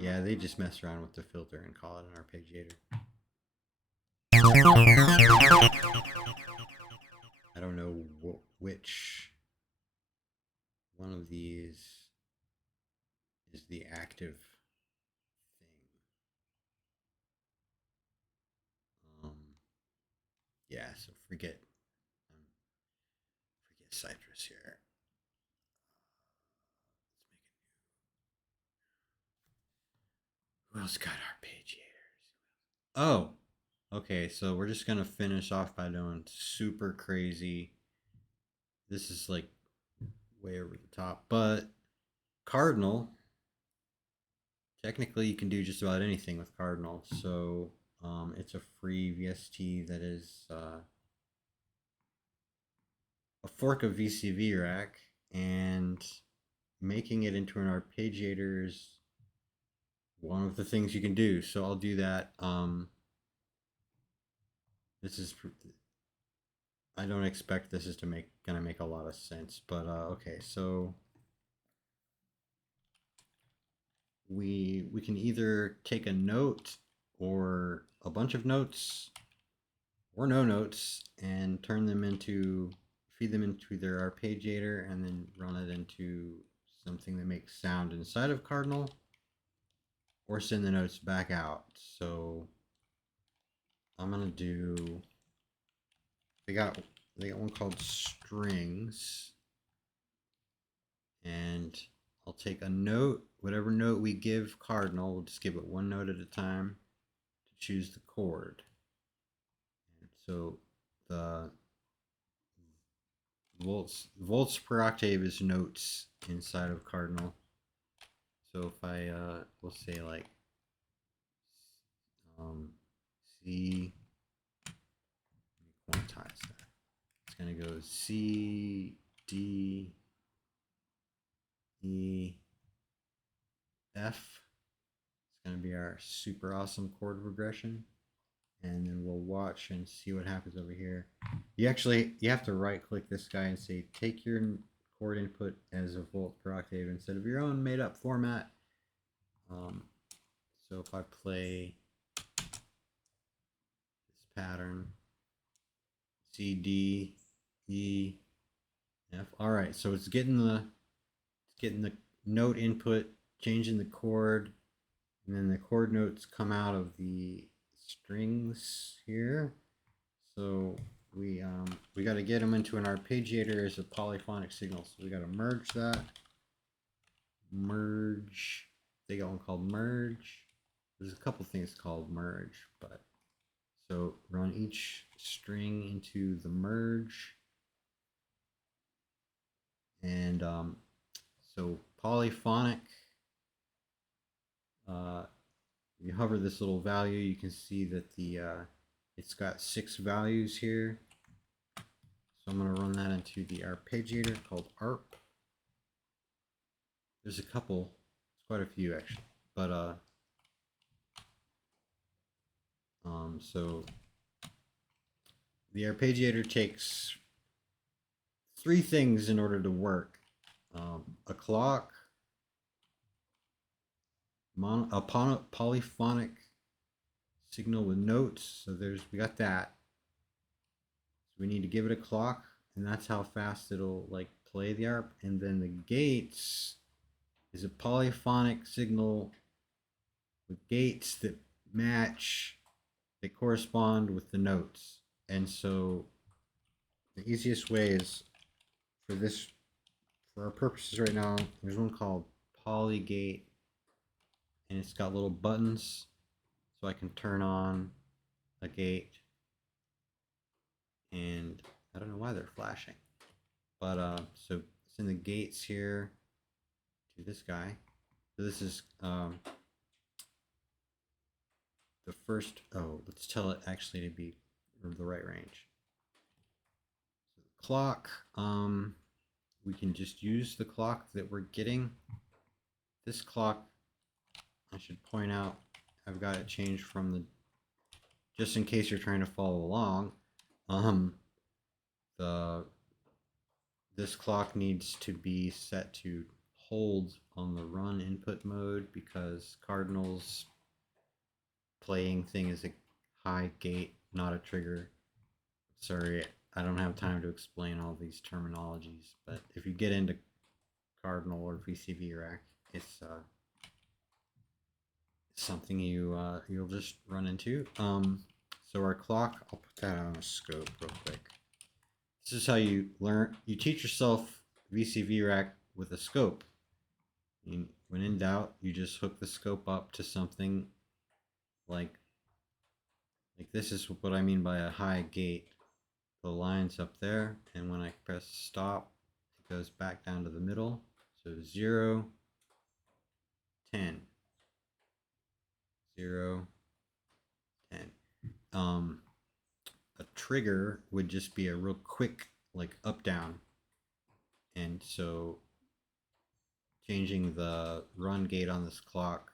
Yeah, they just mess around with the filter and call it an arpeggiator. I don't know which one of these is the active thing. Yeah, so forget Citrus here. Who else got arpeggiators? Oh, okay. So we're just gonna finish off by doing super crazy. This is like way over the top, but Cardinal. Technically, you can do just about anything with Cardinal. So it's a free VST that is a fork of VCV rack, and making it into an arpeggiator is one of the things you can do. So I'll do that. This is I don't expect this is gonna make a lot of sense, but okay. So we can either take a note or a bunch of notes or no notes and feed them into their arpeggiator and then run it into something that makes sound inside of Cardinal, or send the notes back out. So I'm gonna do. They got one called strings, and I'll take a note, whatever note we give Cardinal. We'll just give it one note at a time to choose the chord. And so the Volts per octave is notes inside of cardinal. So if I we'll say like C, quantize that. It's gonna go C, D, E, F. It's gonna be our super awesome chord progression. And then we'll watch and see what happens over here. You have to right click this guy and say take your chord input as a volt per octave instead of your own made up format. So if I play this pattern, C, D, E, F. All right, so it's getting the note input, changing the chord, and then the chord notes come out of the strings here. So we got to get them into an arpeggiator as a polyphonic signal. So we got to merge that. Merge. They got one called merge. There's a couple things called merge, but so run each string into the merge. And so polyphonic, you hover this little value, you can see that the it's got 6 values here. So I'm going to run that into the arpeggiator called arp. There's a couple, it's quite a few actually, but so the arpeggiator takes 3 things in order to work: a clock, a polyphonic signal with notes. So we got that. So we need to give it a clock, and that's how fast it'll like play the arp. And then the gates is a polyphonic signal with gates that match, that correspond with the notes. And so the easiest way is for this, for our purposes right now, there's one called polygate, and it's got little buttons so I can turn on a gate, and I don't know why they're flashing, but so it's in the gates here to this guy. So this is the first, let's tell it actually to be the right range. So the clock, we can just use the clock that we're getting. This clock, I should point out, I've got it changed from the, just in case you're trying to follow along, this clock needs to be set to hold on the run input mode because Cardinal's playing thing is a high gate, not a trigger. Sorry, I don't have time to explain all these terminologies, but if you get into Cardinal or VCV rack, it's something you'll just run into. So our clock, I'll put that on a scope real quick. This is how you teach yourself VCV rack with a scope. When in doubt, you just hook the scope up to something like this is what I mean by a high gate. The line's up there, and when I press stop, it goes back down to the middle. So 0, 10, 0, 10. A trigger would just be a real quick like up down, and so changing the run gate on this clock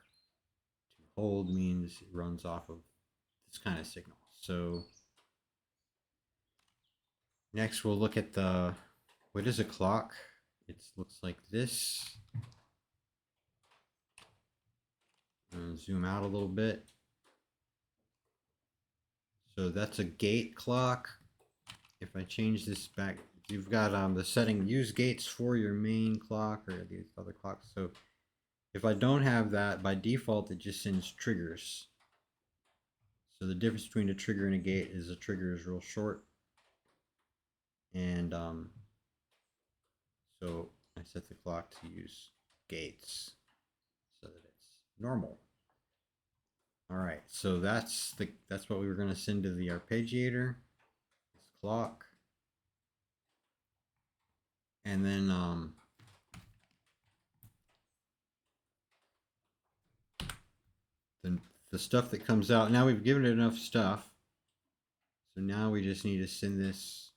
to hold means it runs off of this kind of signal. So next we'll look at what is a clock. It looks like this. Zoom out a little bit. So that's a gate clock. If I change this back, you've got the setting use gates for your main clock or these other clocks. So if I don't have that, by default it just sends triggers. So the difference between a trigger and a gate is a trigger is real short, and so I set the clock to use gates so that it's normal. All right, so that's what we were going to send to the arpeggiator. This clock. And then the stuff that comes out. Now we've given it enough stuff. So now we just need to send this.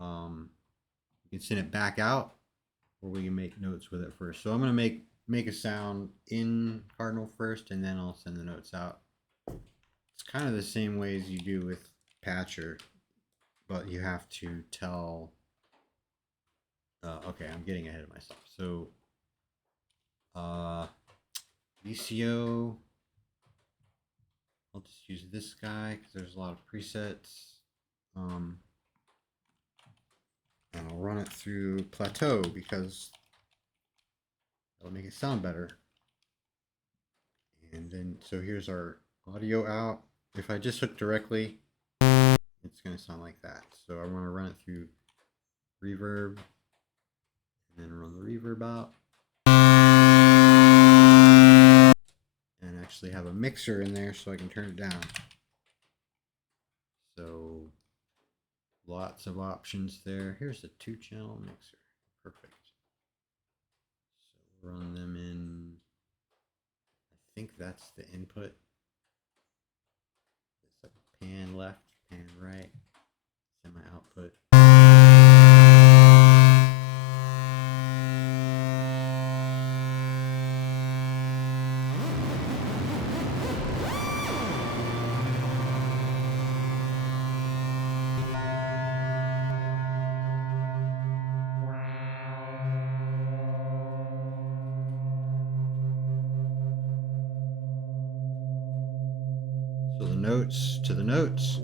We can send it back out, or we can make notes with it first. So I'm going to make a sound in Cardinal first, and then I'll send the notes out. It's kind of the same way as you do with Patcher, but you have to tell. Okay, I'm getting ahead of myself. So VCO. I'll just use this guy because there's a lot of presets. And I'll run it through Plateau because that'll make it sound better. And then, so here's our audio out. If I just hook directly, it's going to sound like that. So I want to run it through reverb and then run the reverb out. And actually have a mixer in there so I can turn it down. So lots of options there. Here's a 2-channel mixer. Perfect. So run them in. I think that's the input. It's like pan left, pan right. Send my output. So the notes to the notes.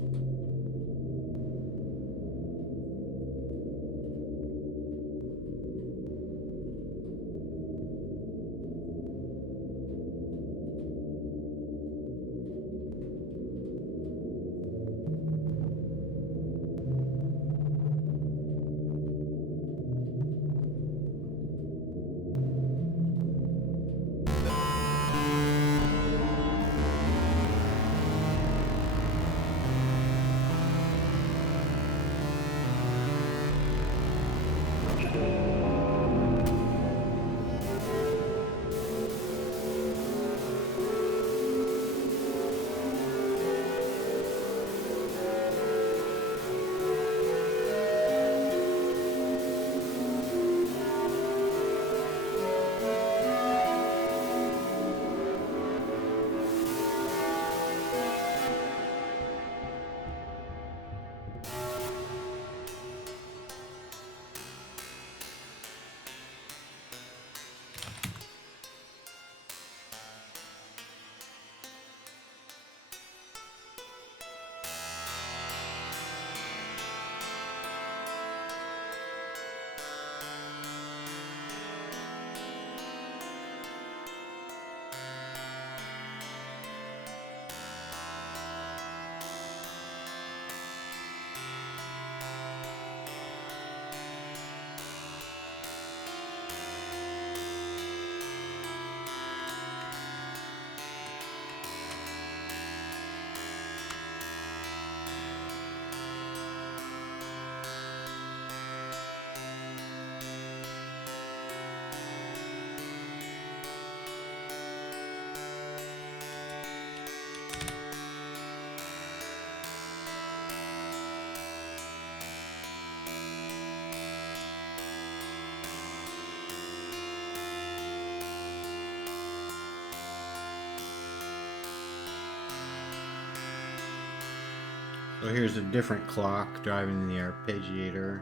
So here's a different clock driving the arpeggiator.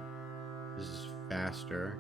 This is faster.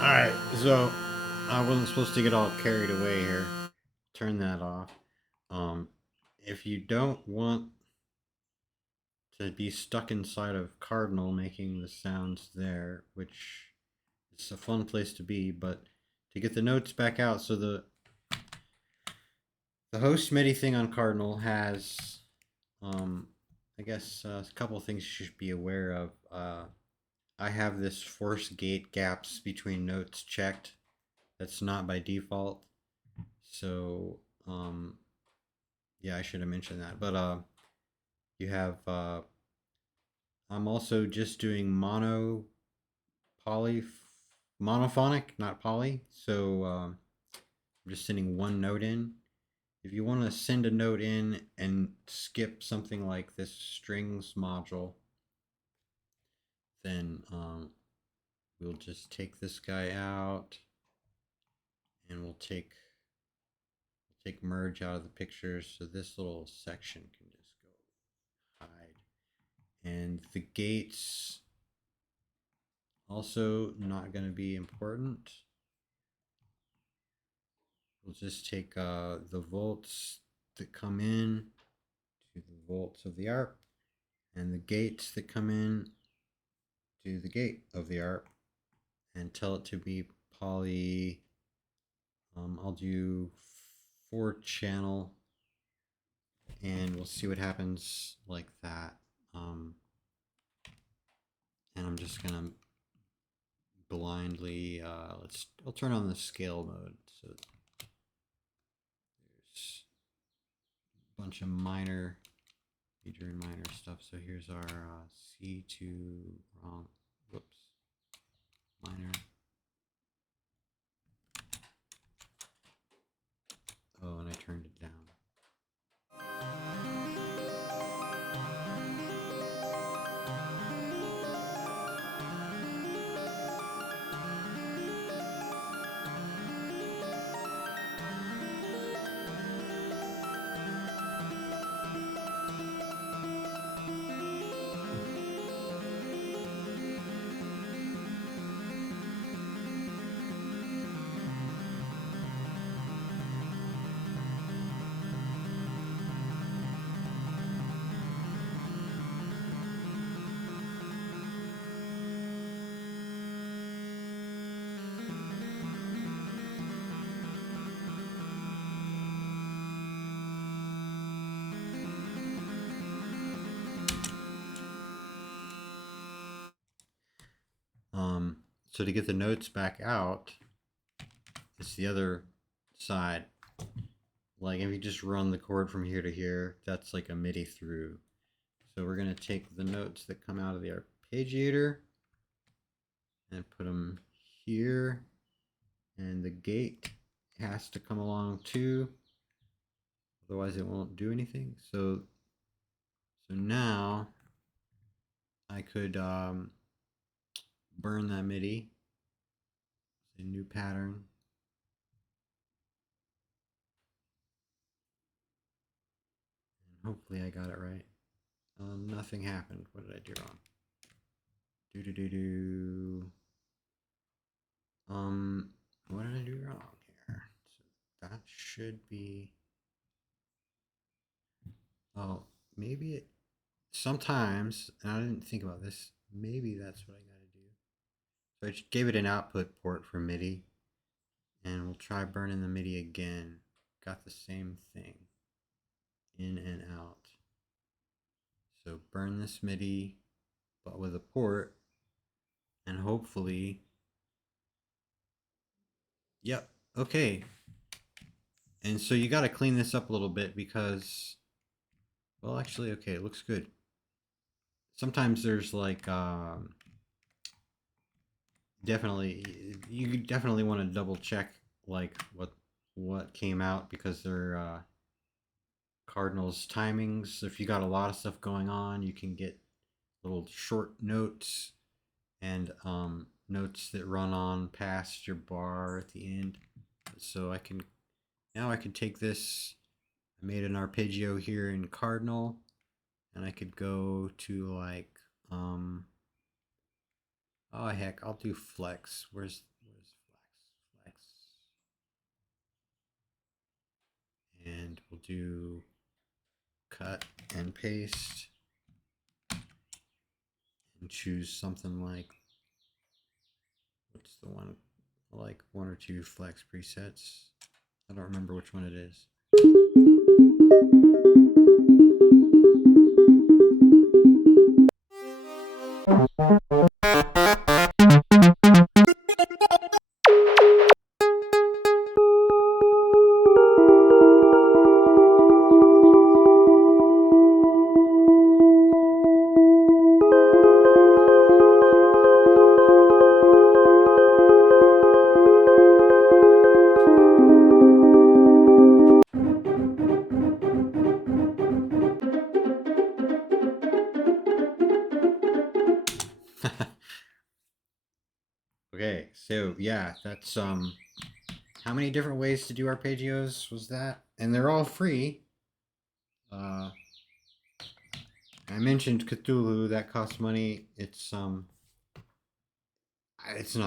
Alright, so I wasn't supposed to get all carried away here. Turn that off. If you don't want to be stuck inside of Cardinal making the sounds there, which is a fun place to be, but to get the notes back out, so the host MIDI thing on Cardinal has, I guess, a couple of things you should be aware of. I have this force gate gaps between notes checked. That's not by default. So, yeah, I should have mentioned that. But you have, I'm also just doing monophonic, not poly. So I'm just sending one note in. If you want to send a note in and skip something like this strings module, then we'll just take this guy out, and we'll take merge out of the picture, so this little section can just go hide. And the gates also not going to be important. We'll just take the volts that come in to the volts of the ARP, and the gates that come in to the gate of the ARP, and tell it to be poly. I'll do 4-channel, and we'll see what happens like that. And I'm just gonna blindly I'll turn on the scale mode, so there's a bunch of minor, major and minor stuff. So here's our C2 wrong, whoops, minor. Oh, and I turned it down. So to get the notes back out, it's the other side. Like if you just run the chord from here to here, that's like a MIDI through. So we're going to take the notes that come out of the arpeggiator and put them here, and the gate has to come along too, otherwise it won't do anything. So now I could burn that MIDI, a new pattern, and hopefully I got it right. Nothing happened. What did I do wrong? What did I do wrong here? So that should be, oh, maybe it, sometimes, and I didn't think about this, maybe that's what I got to do. So I just gave it an output port for MIDI, and we'll try burning the MIDI again. Got the same thing, in and out. So burn this MIDI, but with a port, and hopefully, yep, okay. And so you got to clean this up a little bit because, well, actually, okay, it looks good. Sometimes there's like, you definitely want to double check like what came out, because they're Cardinal's timings. If you got a lot of stuff going on, you can get little short notes and notes that run on past your bar at the end. So now I can take this, I made an arpeggio here in Cardinal, and I could go to like, oh heck, I'll do flex. Where's we'll do cut and paste and choose something like, what's the one, like one or two flex presets. I don't remember which one it is. Okay, so yeah, that's how many different ways to do arpeggios was that? And they're all free. I mentioned Cthulhu, that costs money. It's not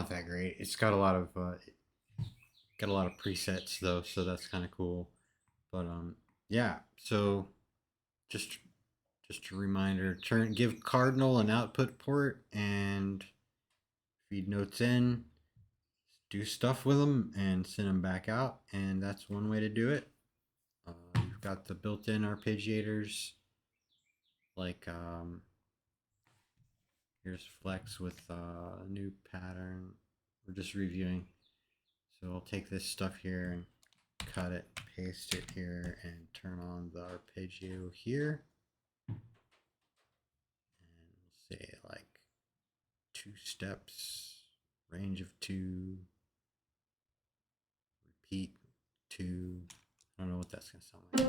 that great. It's got a lot of presets though, so that's kind of cool. But yeah, so just a reminder, give cardinal an output port and feed notes in, do stuff with them and send them back out, and that's one way to do it. You've got the built-in arpeggiators, like here's flex with a new pattern. We're just reviewing, so I'll take this stuff here and cut it, paste it here, and turn on the arpeggio here, and we'll say like 2 steps, range of 2, repeat 2. I don't know what that's gonna sound like.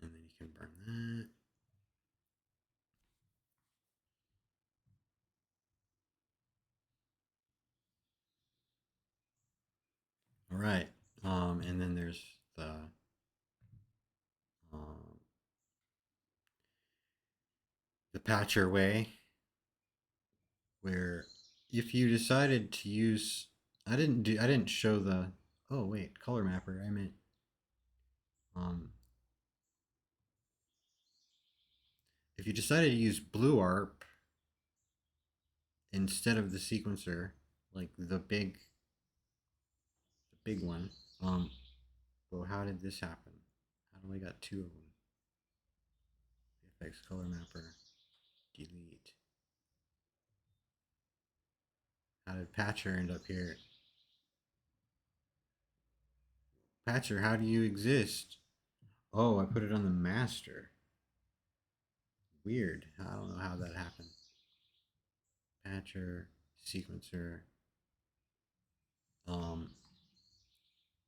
And then you can burn that. All right. And then there's the patcher way, where if you decided to use, I didn't show the, oh wait, color mapper. I meant if you decided to use bluearp instead of the sequencer, like the big one, well, how did this happen? How do we got 2 of them? FX color mapper, delete. How did patcher end up here? Patcher, how do you exist? Oh, I put it on the master. Weird. I don't know how that happened. Patcher, sequencer.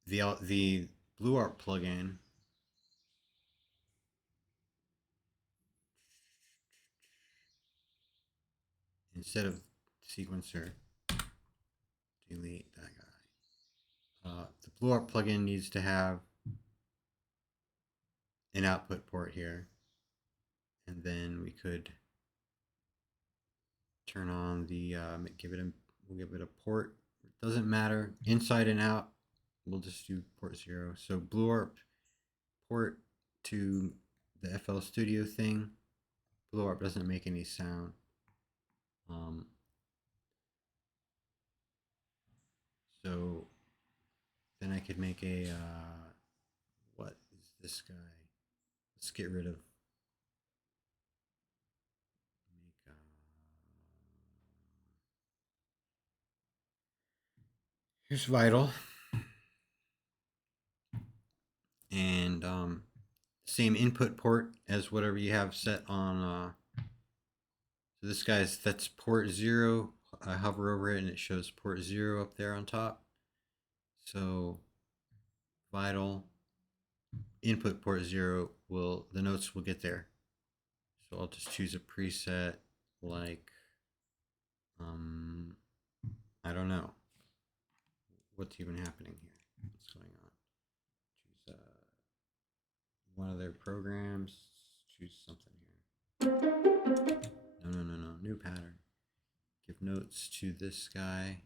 The bluearp plugin instead of sequencer, delete that guy. The bluearp plugin needs to have an output port here, and then we could turn on the we'll give it a port. It doesn't matter inside and out. We'll just do port 0. So bluearp port to the FL Studio thing. Bluearp doesn't make any sound. So then I could make a what is this guy? Let's get rid of. Here's Vital, and same input port as whatever you have set on. So this guy's, that's port 0. I hover over it and it shows port 0 up there on top. So Vital input port 0 the notes will get there. So I'll just choose a preset like I don't know what's even happening here. What's going on? Choose one of their programs. Choose something here. No. New pattern. Give notes to this guy.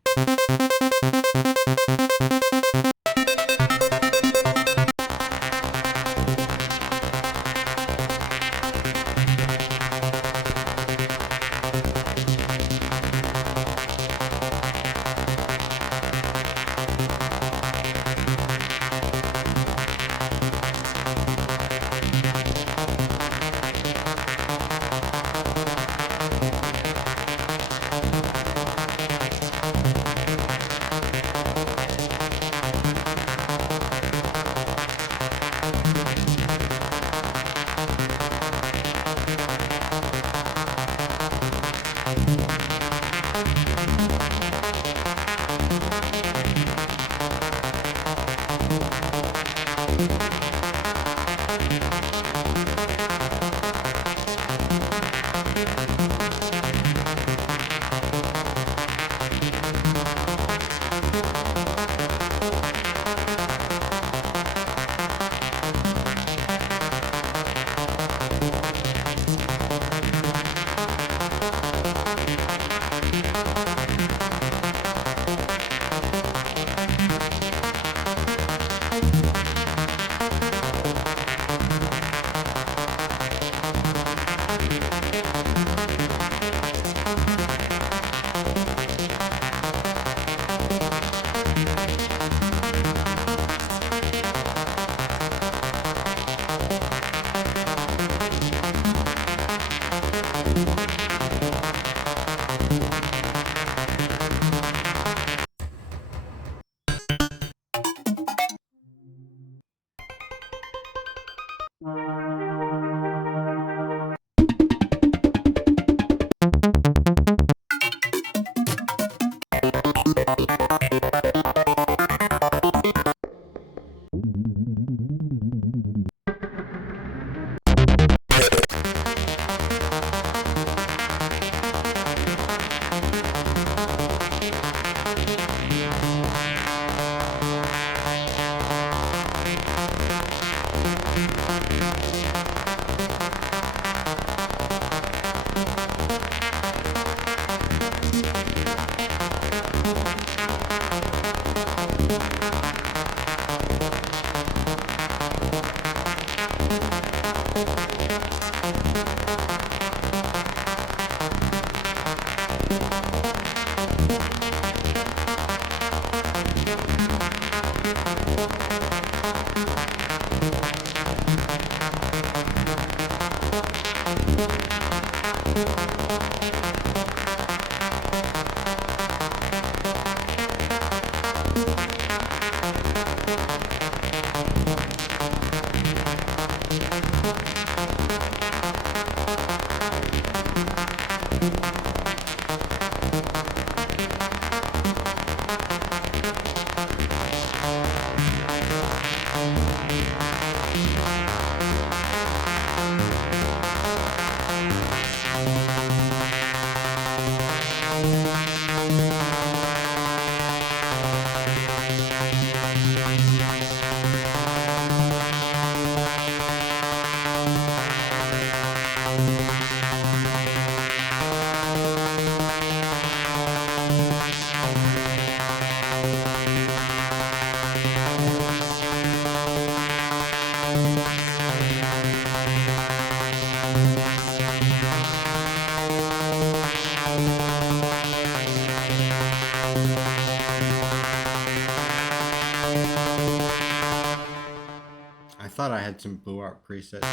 I thought I had some bluearp presets.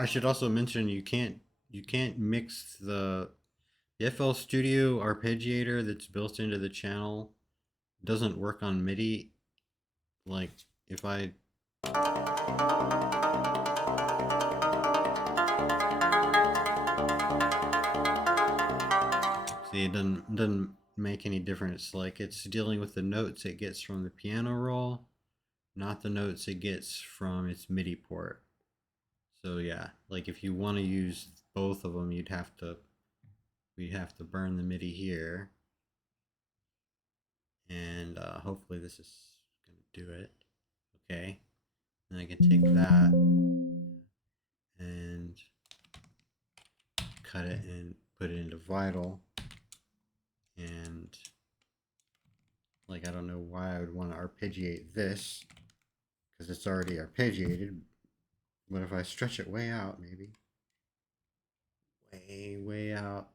I should also mention you can't mix the FL Studio arpeggiator that's built into the channel doesn't work on MIDI. Like if I see, it doesn't make any difference. Like it's dealing with the notes it gets from the piano roll, not the notes it gets from its MIDI port. So yeah, like if you want to use both of them, we'd have to burn the MIDI here, and hopefully this is gonna do it. Okay, then I can take that and cut it and put it into Vital, and like I don't know why I would want to arpeggiate this because it's already arpeggiated. But if I stretch it way out, maybe way out,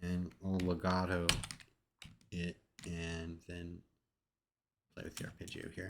and I'll legato it, and then play with the arpeggio here.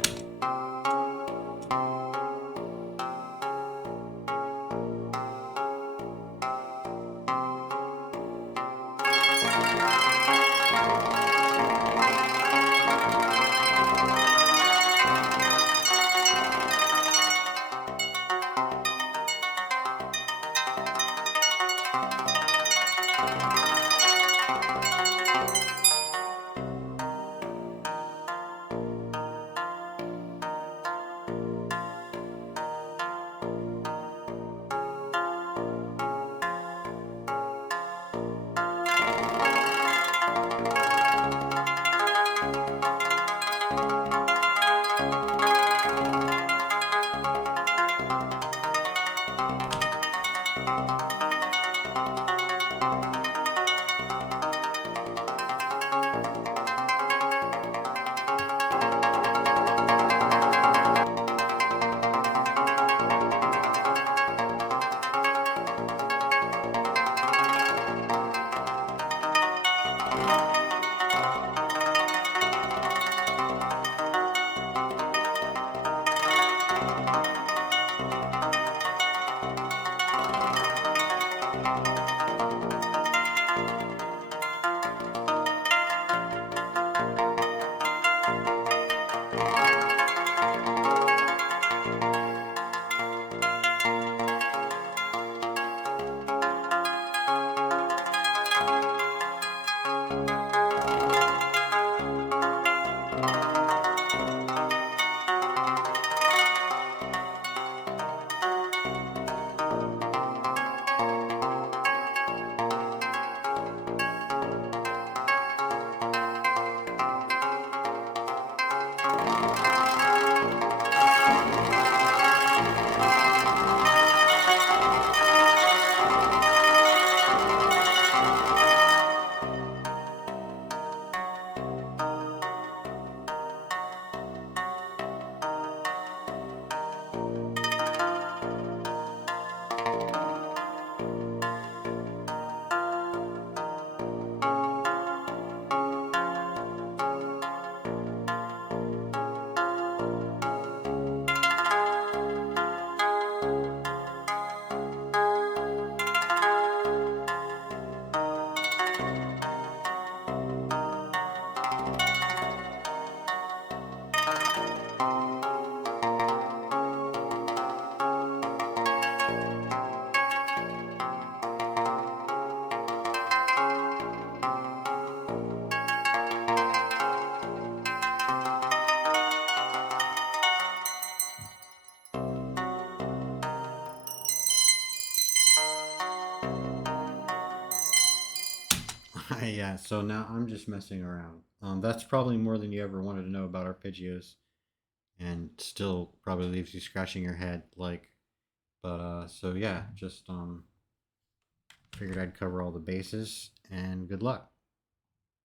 Yeah, so now I'm just messing around. That's probably more than you ever wanted to know about arpeggios, and still probably leaves you scratching your head. Like, but so yeah, just figured I'd cover all the bases, and good luck.